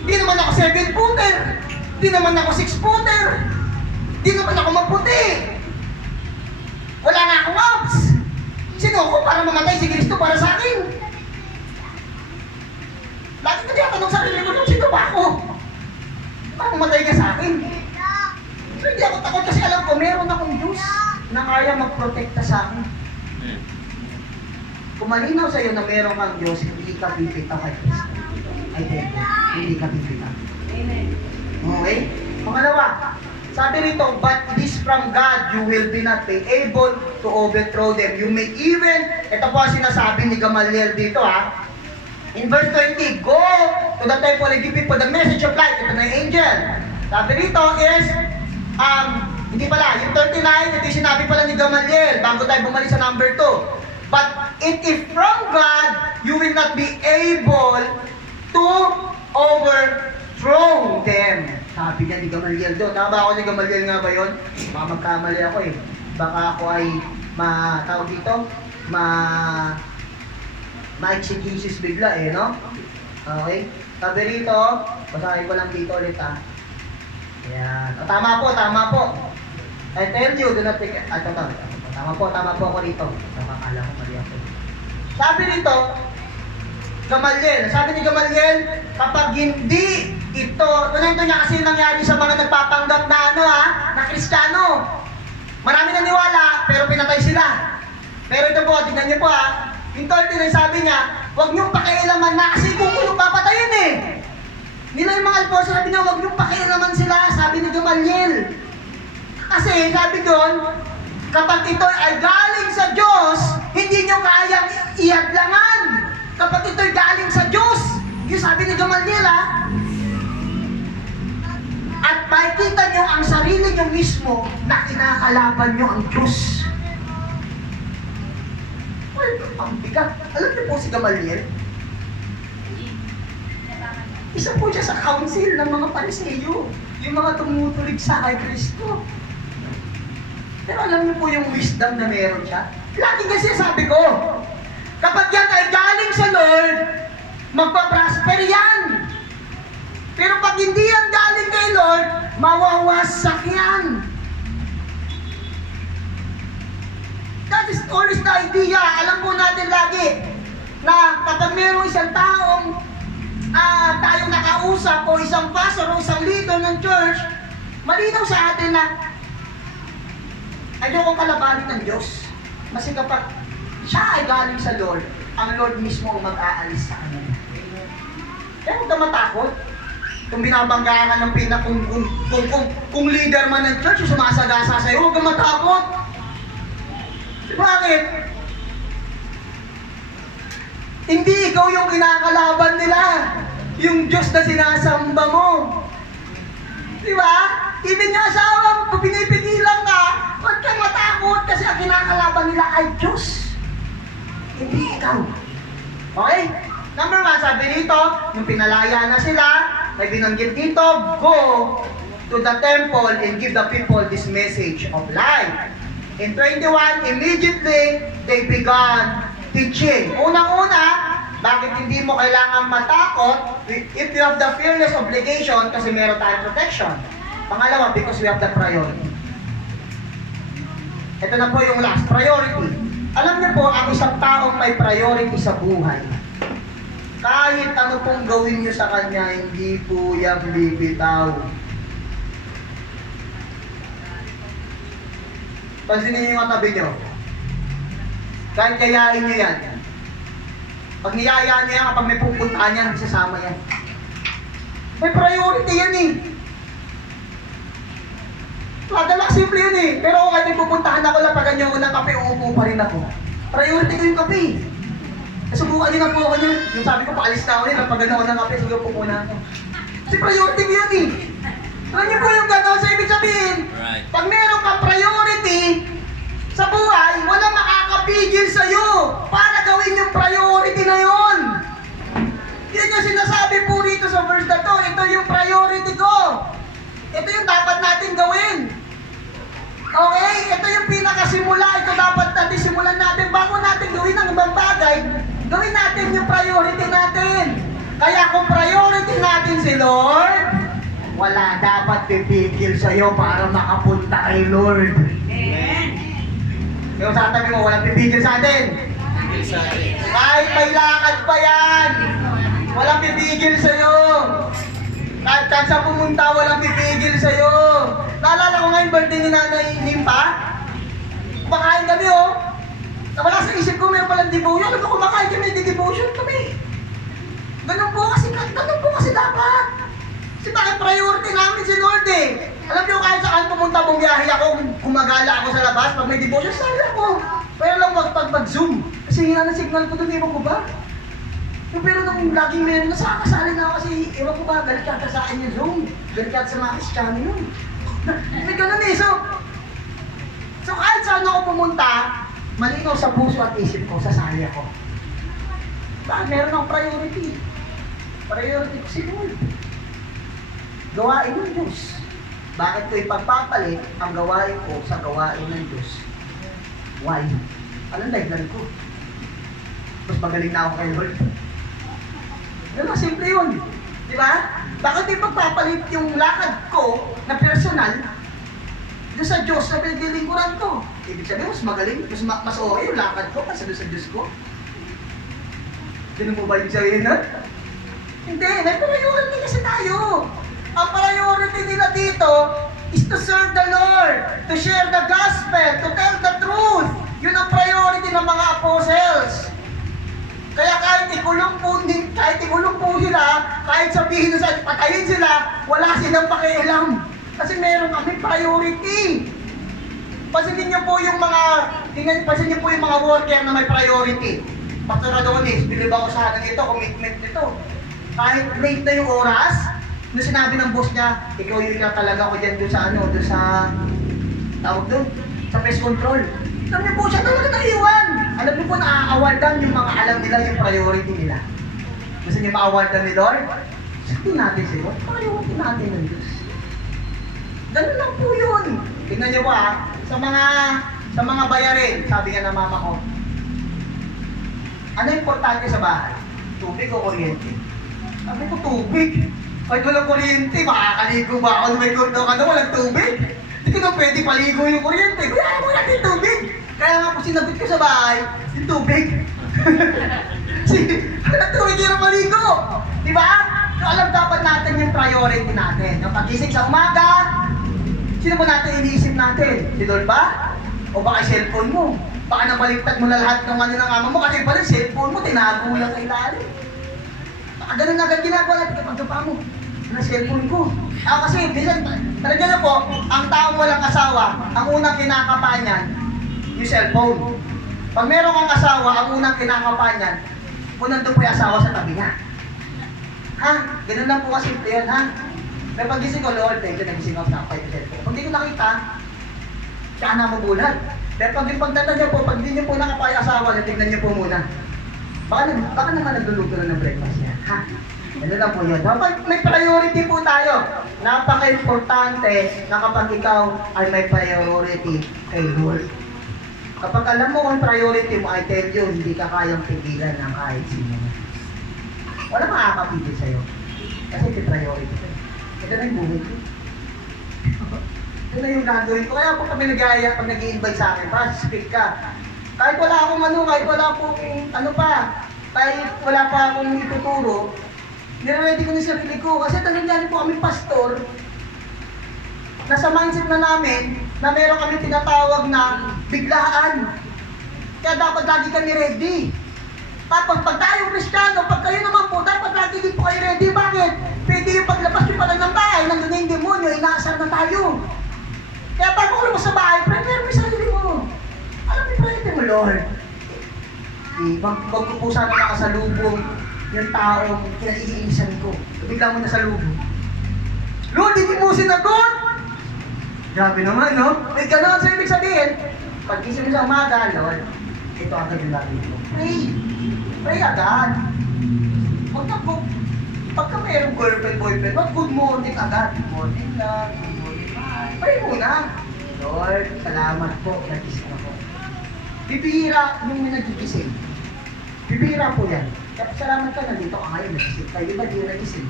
Hindi naman ako 7-footer. Hindi naman ako 6-footer. Hindi naman ako maputi. Wala nga akong abs. Sino ako para mamatay si Kristo para sa akin? Lagi ko tinatanong sa sarili ko, sino ba ako? Para mamatay ka sa akin? So hindi ako takot kasi alam ko, meron akong Diyos na kaya magprotekta sa akin. Kung malinaw sa'yo na meron kang Diyos, hindi ka bibitaw kay Kristo. Ay, hindi ka bibitaw. Okay? Pangalawa, sabi rito, but this from God, you will be not be able to overthrow them. You may even, ito po ang sinasabi ni Gamaliel dito in verse 20, go to the temple and give people the message of light. Ito na yung angel. Sabi rito is, hindi pala, yung 39, ito yung sinabi pala ni Gamaliel, bago tayo bumalik sa number 2. But if from God, you will not be able to overthrow them. Sabi niya ni Gamaliel doon. Tama ba ako ni Gamaliel nga ba yun? Baka magkamali ako eh. Baka ako ay tawag dito, ma-exegesis bigla eh, no? Okay? Sabi rito, basahin ko lang dito ulit Ayan. Tama po. I tell you, do not take it. Tama po ako dito. Nakakala ko mali ako. Sabi rito, sabi ni Gamaliel, kapag hindi ito niya kasi nangyari sa mga nagpapanggap na Kristiyano. Marami naniwala, pero pinatay sila. Pero ito po, tingnan niyo po yung 39 sabi niya, huwag niyong pakialaman na kasi kukulong papatayin eh. Nila yung mga alposo, sabi niya, huwag niyong pakialaman sila, sabi ni Gamaliel. Kasi sabi doon, kapag ito ay galing sa Diyos, hindi niyo kayang ihadlangan. Kapag ito ay galing sa Diyos, yung sabi ni Gamaliel at makikita niyo ang sarili niyo mismo na kinakalaban niyo ang Diyos. Well, ang bigat. Alam niyo po si Gamaliel? Isa po siya sa council ng mga Pariseyo, yung mga tumutulig sa kay Kristo. Pero alam niyo po yung wisdom na meron siya? Lagi kasi sabi ko, kapag yan ay galing sa Lord, magpa-prosper yan. Pero pag hindi yan galing kay Lord, mawawasak yan. That is always the idea. Alam po natin lagi na kapag mayroong isang taong tayong nakausap o isang pastor o isang leader ng church, malinaw sa atin na ayokong kalabanin ng Diyos. Kasi kapag siya ay galing sa Lord, ang Lord mismo ang mag-aalis sa kanila. Kaya huwag ka matakot. Kung binabanggaan ka ng kung leader man ng church, yung sumasagasa sa'yo, huwag ka matakot. Bakit? Hindi ikaw yung kinakalaban nila. Yung Diyos na sinasamba mo. Di ba? Even yung asawa mo, pinipigilan ka, huwag kang matakot kasi ang kinakalaban nila ay Diyos. Hindi ikaw. Okay? Number 1, sabi dito, yung pinalaya na sila, may binanggit dito, go to the temple and give the people this message of life. In 21, immediately, they began teaching. Unang-una, Bakit hindi mo kailangan matakot? If you have the fearless obligation, kasi meron tayong protection. Pangalawa, because we have the priority. Ito na po yung last, priority. Alam niyo po, ang isang taong may priority sa buhay, kahit ano pong gawin niyo sa kanya, hindi po yan bibitaw. Pansinin niyo yung katabi niyo. Kahit yayain niyo yan. Pag niyayaan niya yan, kapag may pupuntahan yan, sasama yan. May priority yan eh. Madala, simple yun eh. Pero kahit may pupuntahan ako lang, pag ganyan unang kape, uupo pa rin ako. Priority ko yung kape. Subukan din na po ako niya. Yung sabi ko, paalis na ako niya, pag ganyan unang kape, siguro pupo na ako. Kasi priority ko yan eh. Alam niyo po yung gano'n, sa ibig sabihin, pag meron kang priority sa buhay, walang makakapigil sa'yo para gawin yung priority na yun. Yan yung sinasabi po rito sa verse na to. Ito yung priority ko. Ito yung dapat natin gawin. Okay? Ito yung pinakasimula. Ito dapat natin simulan natin. Bago natin gawin ang ibang bagay, gawin natin yung priority natin. Kaya kung priority natin si Lord, wala dapat pipigil sa'yo para makapunta kay Lord. Amen. Yung sasabi mo, walang pipigil sa atin. Kahit may lakad pa yan, walang pipigil sa'yo. Kahit saan pumunta, walang pipigil sa'yo. Naalala ko nga yung birthday ni Nanay Nimpa. Kumakain kami Wala sa isip ko, meron palang devotion. Alam ko, kumakain kami, devotion kami. Ganun po kasi dapat. Kasi bakit priority namin si Lord eh. Alam niyo, kahit saan pumunta, bumiyahe ako, gumagala ako sa labas, pag may devotion, sala ako. Pero lang mag-zoom. Kasi hina na signal ko doon, ewan ko ba? Pero nung laging meron, nasakasali na ako kasi, ewan ko ba, galit yata sa akin yung Zoom. Galit yata sa mga Kristiyano yun. May ganun eh. So kahit saan ako pumunta, malinaw sa puso at isip ko, sasali ako. Bakit meron akong priority? Priority ko si Lord. Gawain ng Diyos. Bakit ko ipagpapalit ang gawain ko sa gawain ng Diyos? Why? Anong dahilan ko? Mas magaling na ako kay Lord. Yun lang, simple yun. Di ba? Bakit ipagpapalit yung lakad ko na personal doon sa Diyos na pinaglilingkuran ko? Ibig sabihin, mas magaling, mas okay yung lakad ko kasi doon sa Diyos ko. Ganun mo ba yung sabihin nun? Hindi, may priority kasi tayo. Ang priority nila dito is to serve the Lord, to share the gospel, to tell the truth. Yun ang priority ng mga apostles. Kaya kahit ikulong po sila, kahit sabihin na patayin sila, wala silang pakialam. Kasi meron kami priority. Pansinin niyo po yung mga worker na may priority. Pastor Adonis, bilib ako sa ito, commitment nito. Kahit late na yung oras, nung sinabi ng boss niya, ikaw yung talaga ko dyan doon sa tawag doon, sa pest control. Alam niyo po siya talaga naiwan. Alam niyo po na-awardan yung mga alam nila yung priority nila. Gusto niyo ma-awardan ni Lord? Sabihin natin si Lord, priority natin ng Diyos. Ganun lang po yun. Tingnan niyo ba, sa mga bayarin, sabi nga ng mama ko, ano importante sa bahay? Tubig o kuryente? Sabi ko, tubig. Kahit walang kuryente, makakaligo ba ako? May kurdo ka na, walang tubig. Hindi ko na pwede paligo yung kuryente. Kaya mo natin yung tubig. Kaya nga po sinagot ko sa bahay, yung tubig. Walang tubig yung maligo. Diba? So alam dapat natin yung priority natin. Yung pagising sa umaga, sino ba natin iniisip natin? Si Lord ba? O baka cellphone mo? Baka nabaliktad mo na lahat ng ano ng ama mo kasi pala cellphone mo, tinago lang sa ilalim. Baka ganun agad ginagawa natin kapag gapa mo. Na cellphone ko. Kasi, minsan, talaga na po, ang taong walang asawa, ang unang kinakapa niyan, yung cellphone. Pag meron kang asawa, ang unang kinakapa niyan, unang doon po yung asawa sa tabi niya. Ha? Ganun lang po kasi yun, ha? Pero pag gising ko, Lord, thank you, nagising ako sa yung cellphone. Pag di ko nakita, siya na mabulan. Pero pag yung pagtatan niyo po, pag di niyo po nakapay asawa, tignan niyo po muna. Baka naman nagluluto na ng breakfast niya, ha? Ano lang po yun. Kapag may priority po tayo, napaka-importante na kapag ikaw ay may priority kay Lord. Kapag alam mo ang priority mo, I tell you, hindi ka kayang pigilan ng kahit sino. Wala makakapigil sa'yo. Kasi ito priority ko. Ito na yung buhay ko. Ito na yung gagawin ko. Kaya po kami nag-aaya pag nag-i-invite sa akin, pa, speak ka. Kahit wala akong kahit wala akong kahit wala pa akong ituturo, nire-ready ko na sarili ko. Kasi tanong po kami pastor, nasa mindset na namin na meron kami tinatawag na biglaan. Kaya dapat lagi kami ready. Tapos pag tayo Kristiyano, pag kayo naman po, dapat lagi din po kayo ready. Bakit? Pwede yung paglabas nyo pa lang ng bahay, nandun na yung demonyo, inaasar na tayo. Kaya bago ko lumabas sa bahay, prepare mo yung sarili mo. Alam mo, prepare mo, Lord. Wag ko po sana nakasalubong yung taong kinaiinisan ko. Bigla mo nasalubong. Lord, hindi mo sinagot! Grabe naman, no? May gano'n sa ibig sabihin. Pag isip mo sa umaga, Lord, ito agad yung lagi ko. Pray! Pray agad! Huwag na po. Pagka mayroong girlfriend, boyfriend, wag good morning agad. Good morning lang, good morning lang. Pray muna. Lord, salamat po, nagising ako. Bibihira yung nagigising. Bibihira po yan. Kaya salamat ka, nandito ka ngayon, nagising ka. Di ba di nagising?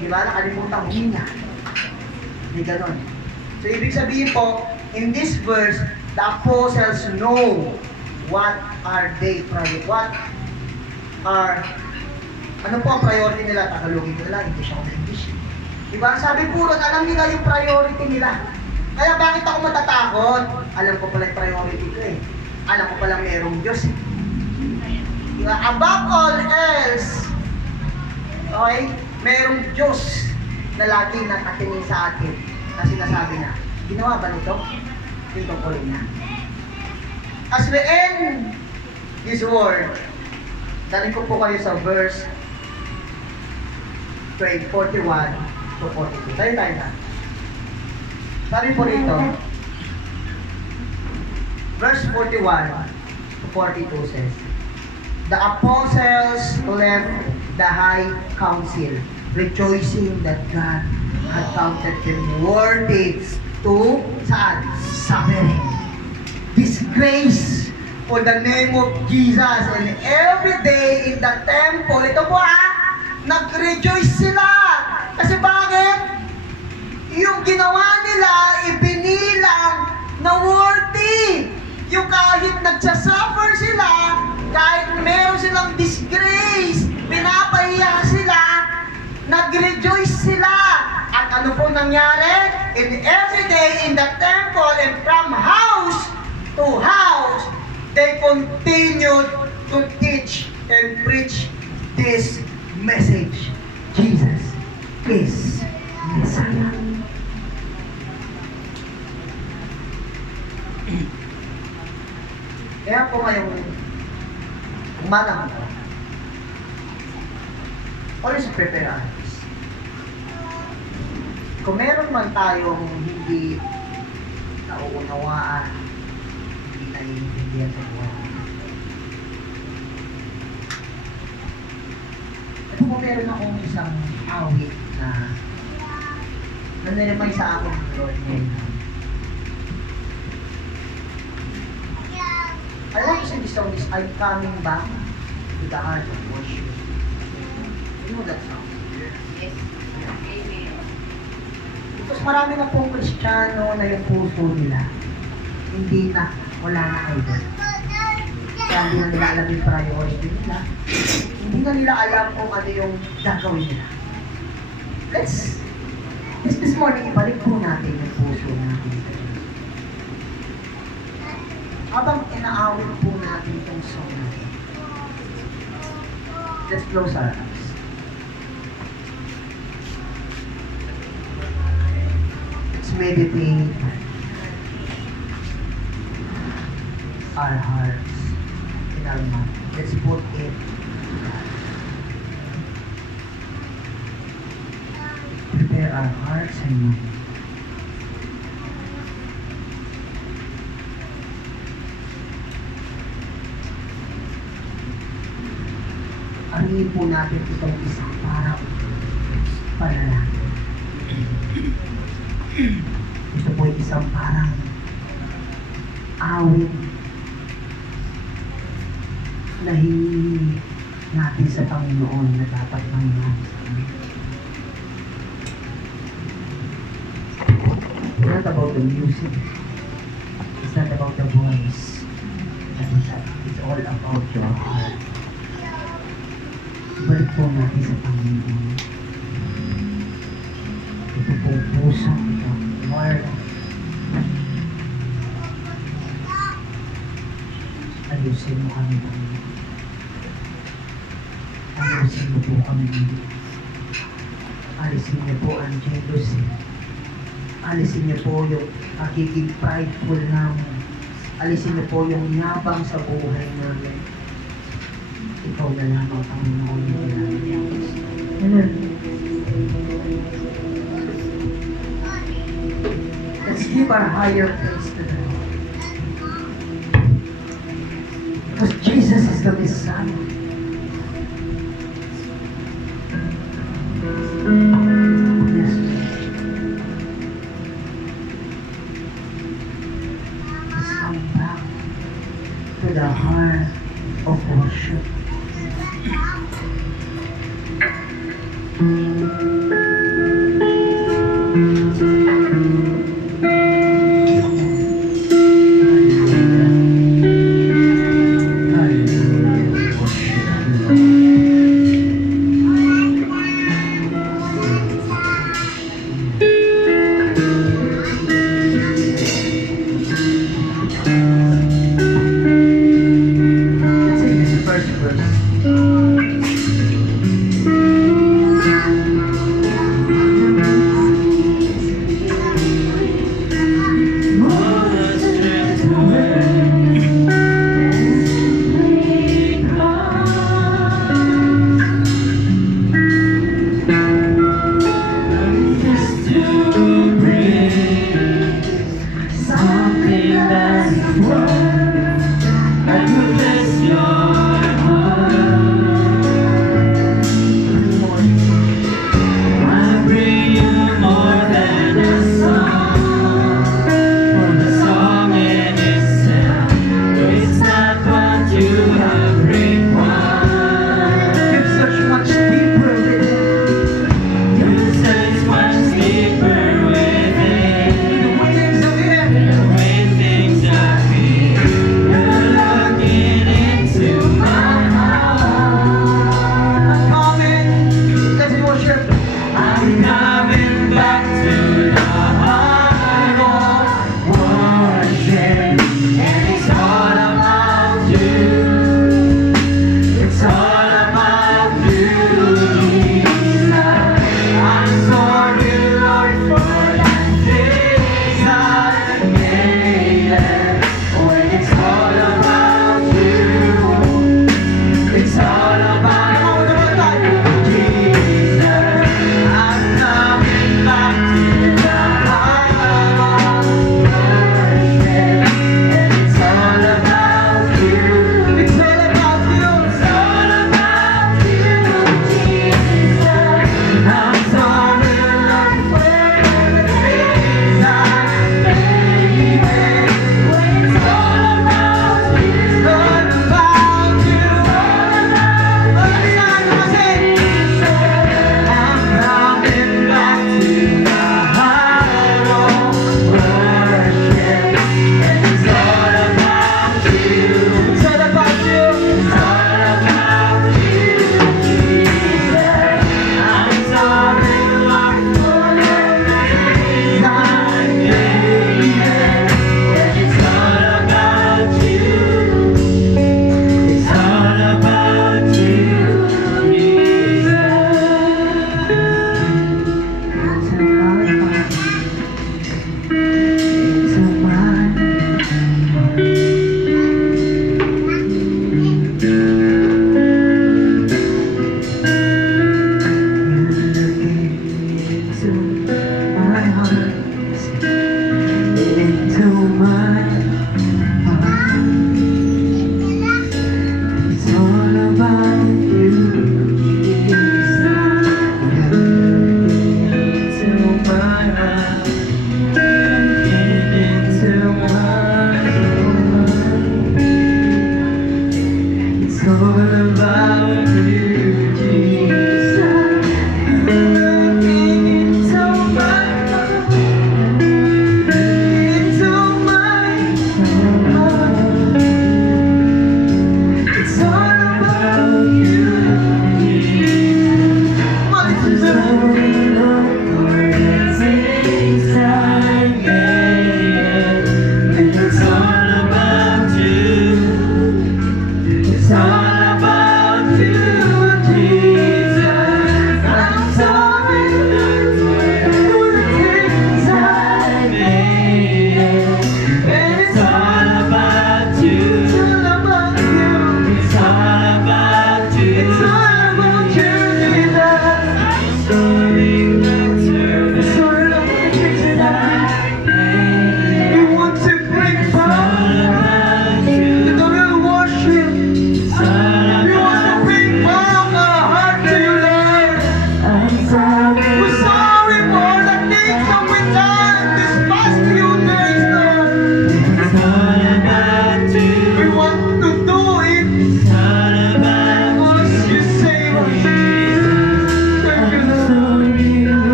Di ba, nakalimutan mo niya. Hindi ganon. So, ibig sabihin po, in this verse, the apostles know what are ano po ang priority nila? Tagalogin ko nila, English ako na English. Diba? Sabi po ron, alam nila yung priority nila. Kaya bakit ako matatakot? Alam ko pala yung priority ko eh. Alam ko pala merong Diyos eh. Diba? Above all else, okay, merong Diyos na laging nakatingin sa atin na sinasabi na, ginawa ba nito? Yung tungkulin niya. As we end this word, daling ko po kayo sa verse 41 to 42. Tayo na. Sabi po rito, verse 41 to 42 says, the apostles left the high council, rejoicing that God had counted them worthy to suffering, disgrace for the name of Jesus. And every day in the temple, ito po nag-rejoice sila. Kasi bakit? Yung ginawa nila, ibinilang na worthy. Yung kahit nagsasuffer sila, kahit meron silang disgrace, pinapahiya sila, nag-rejoice sila. At ano po nangyari? In every day in the temple and from house to house, they continued to teach and preach this message. Jesus is Messiah. Kaya po ngayong umaga ko, always prepare us. Kung meron man tayong hindi nauunawaan, hindi naiintindihan sa buhay. Ito po meron akong isang awit na naniremay sa akin ng Lord ngayon. I want to sing this song is I'm coming back to the heart of worship. You know that song? Yes. Amen. Because marami na pong Kristiyano na yung puso nila, hindi na, wala na kayo doon. Kaya hindi na nila alam yung priority nila. Hindi na nila alam kung ano yung gagawin nila. This morning, ibalik po natin yung puso natin. Habang inaawit po natin itong song natin, let's close our eyes. Let's meditate our hearts in our mind. Let's put it prepare our hearts and minds. Arihin po natin itong isang parang panalangin. Ito po isang parang awit na natin sa Panginoon na dapat mangyari sa amin. It's not about the music. It's not about the voice. But it's all about your heart. Ibalik po natin sa Panginoon. Ito po puso ito. Lord, ayusin mo kami, Panginoon. Ayusin mo po kami. Alisin niyo po ang jealousy. Alisin niyo po yung pagiging prideful namin. Alisin niyo po yung yabang sa buhay namin. Ikaw na lamang, Panginoon, yung namin. Let's give our higher praise to the Lord. Because Jesus is the Messiah. Yes. Let's come back to the heart of worship. Let's sing this first verse.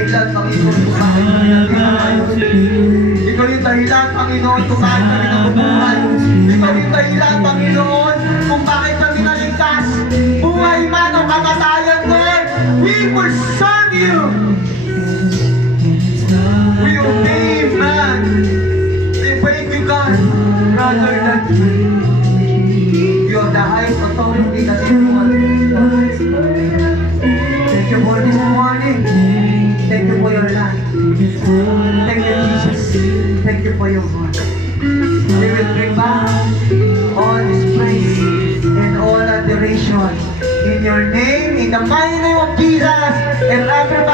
dahilan, Panginoon, kung bakit kami nandito. Ikaw yung dahilan, Panginoon, kung bakit kami nabubuhay. Ikaw yung dahilan, Panginoon, kung bakit kami naligtas. Buhay man o kamatayan, Lord, we will serve you. We obey man. We obey you, God, rather than you are the highest authority that anyone has. Thank you for this morning. Thank you for your life. Thank you, Jesus. Thank you for your word. We will bring back all this praise and all adoration in your name, in the mighty name of Jesus. And everybody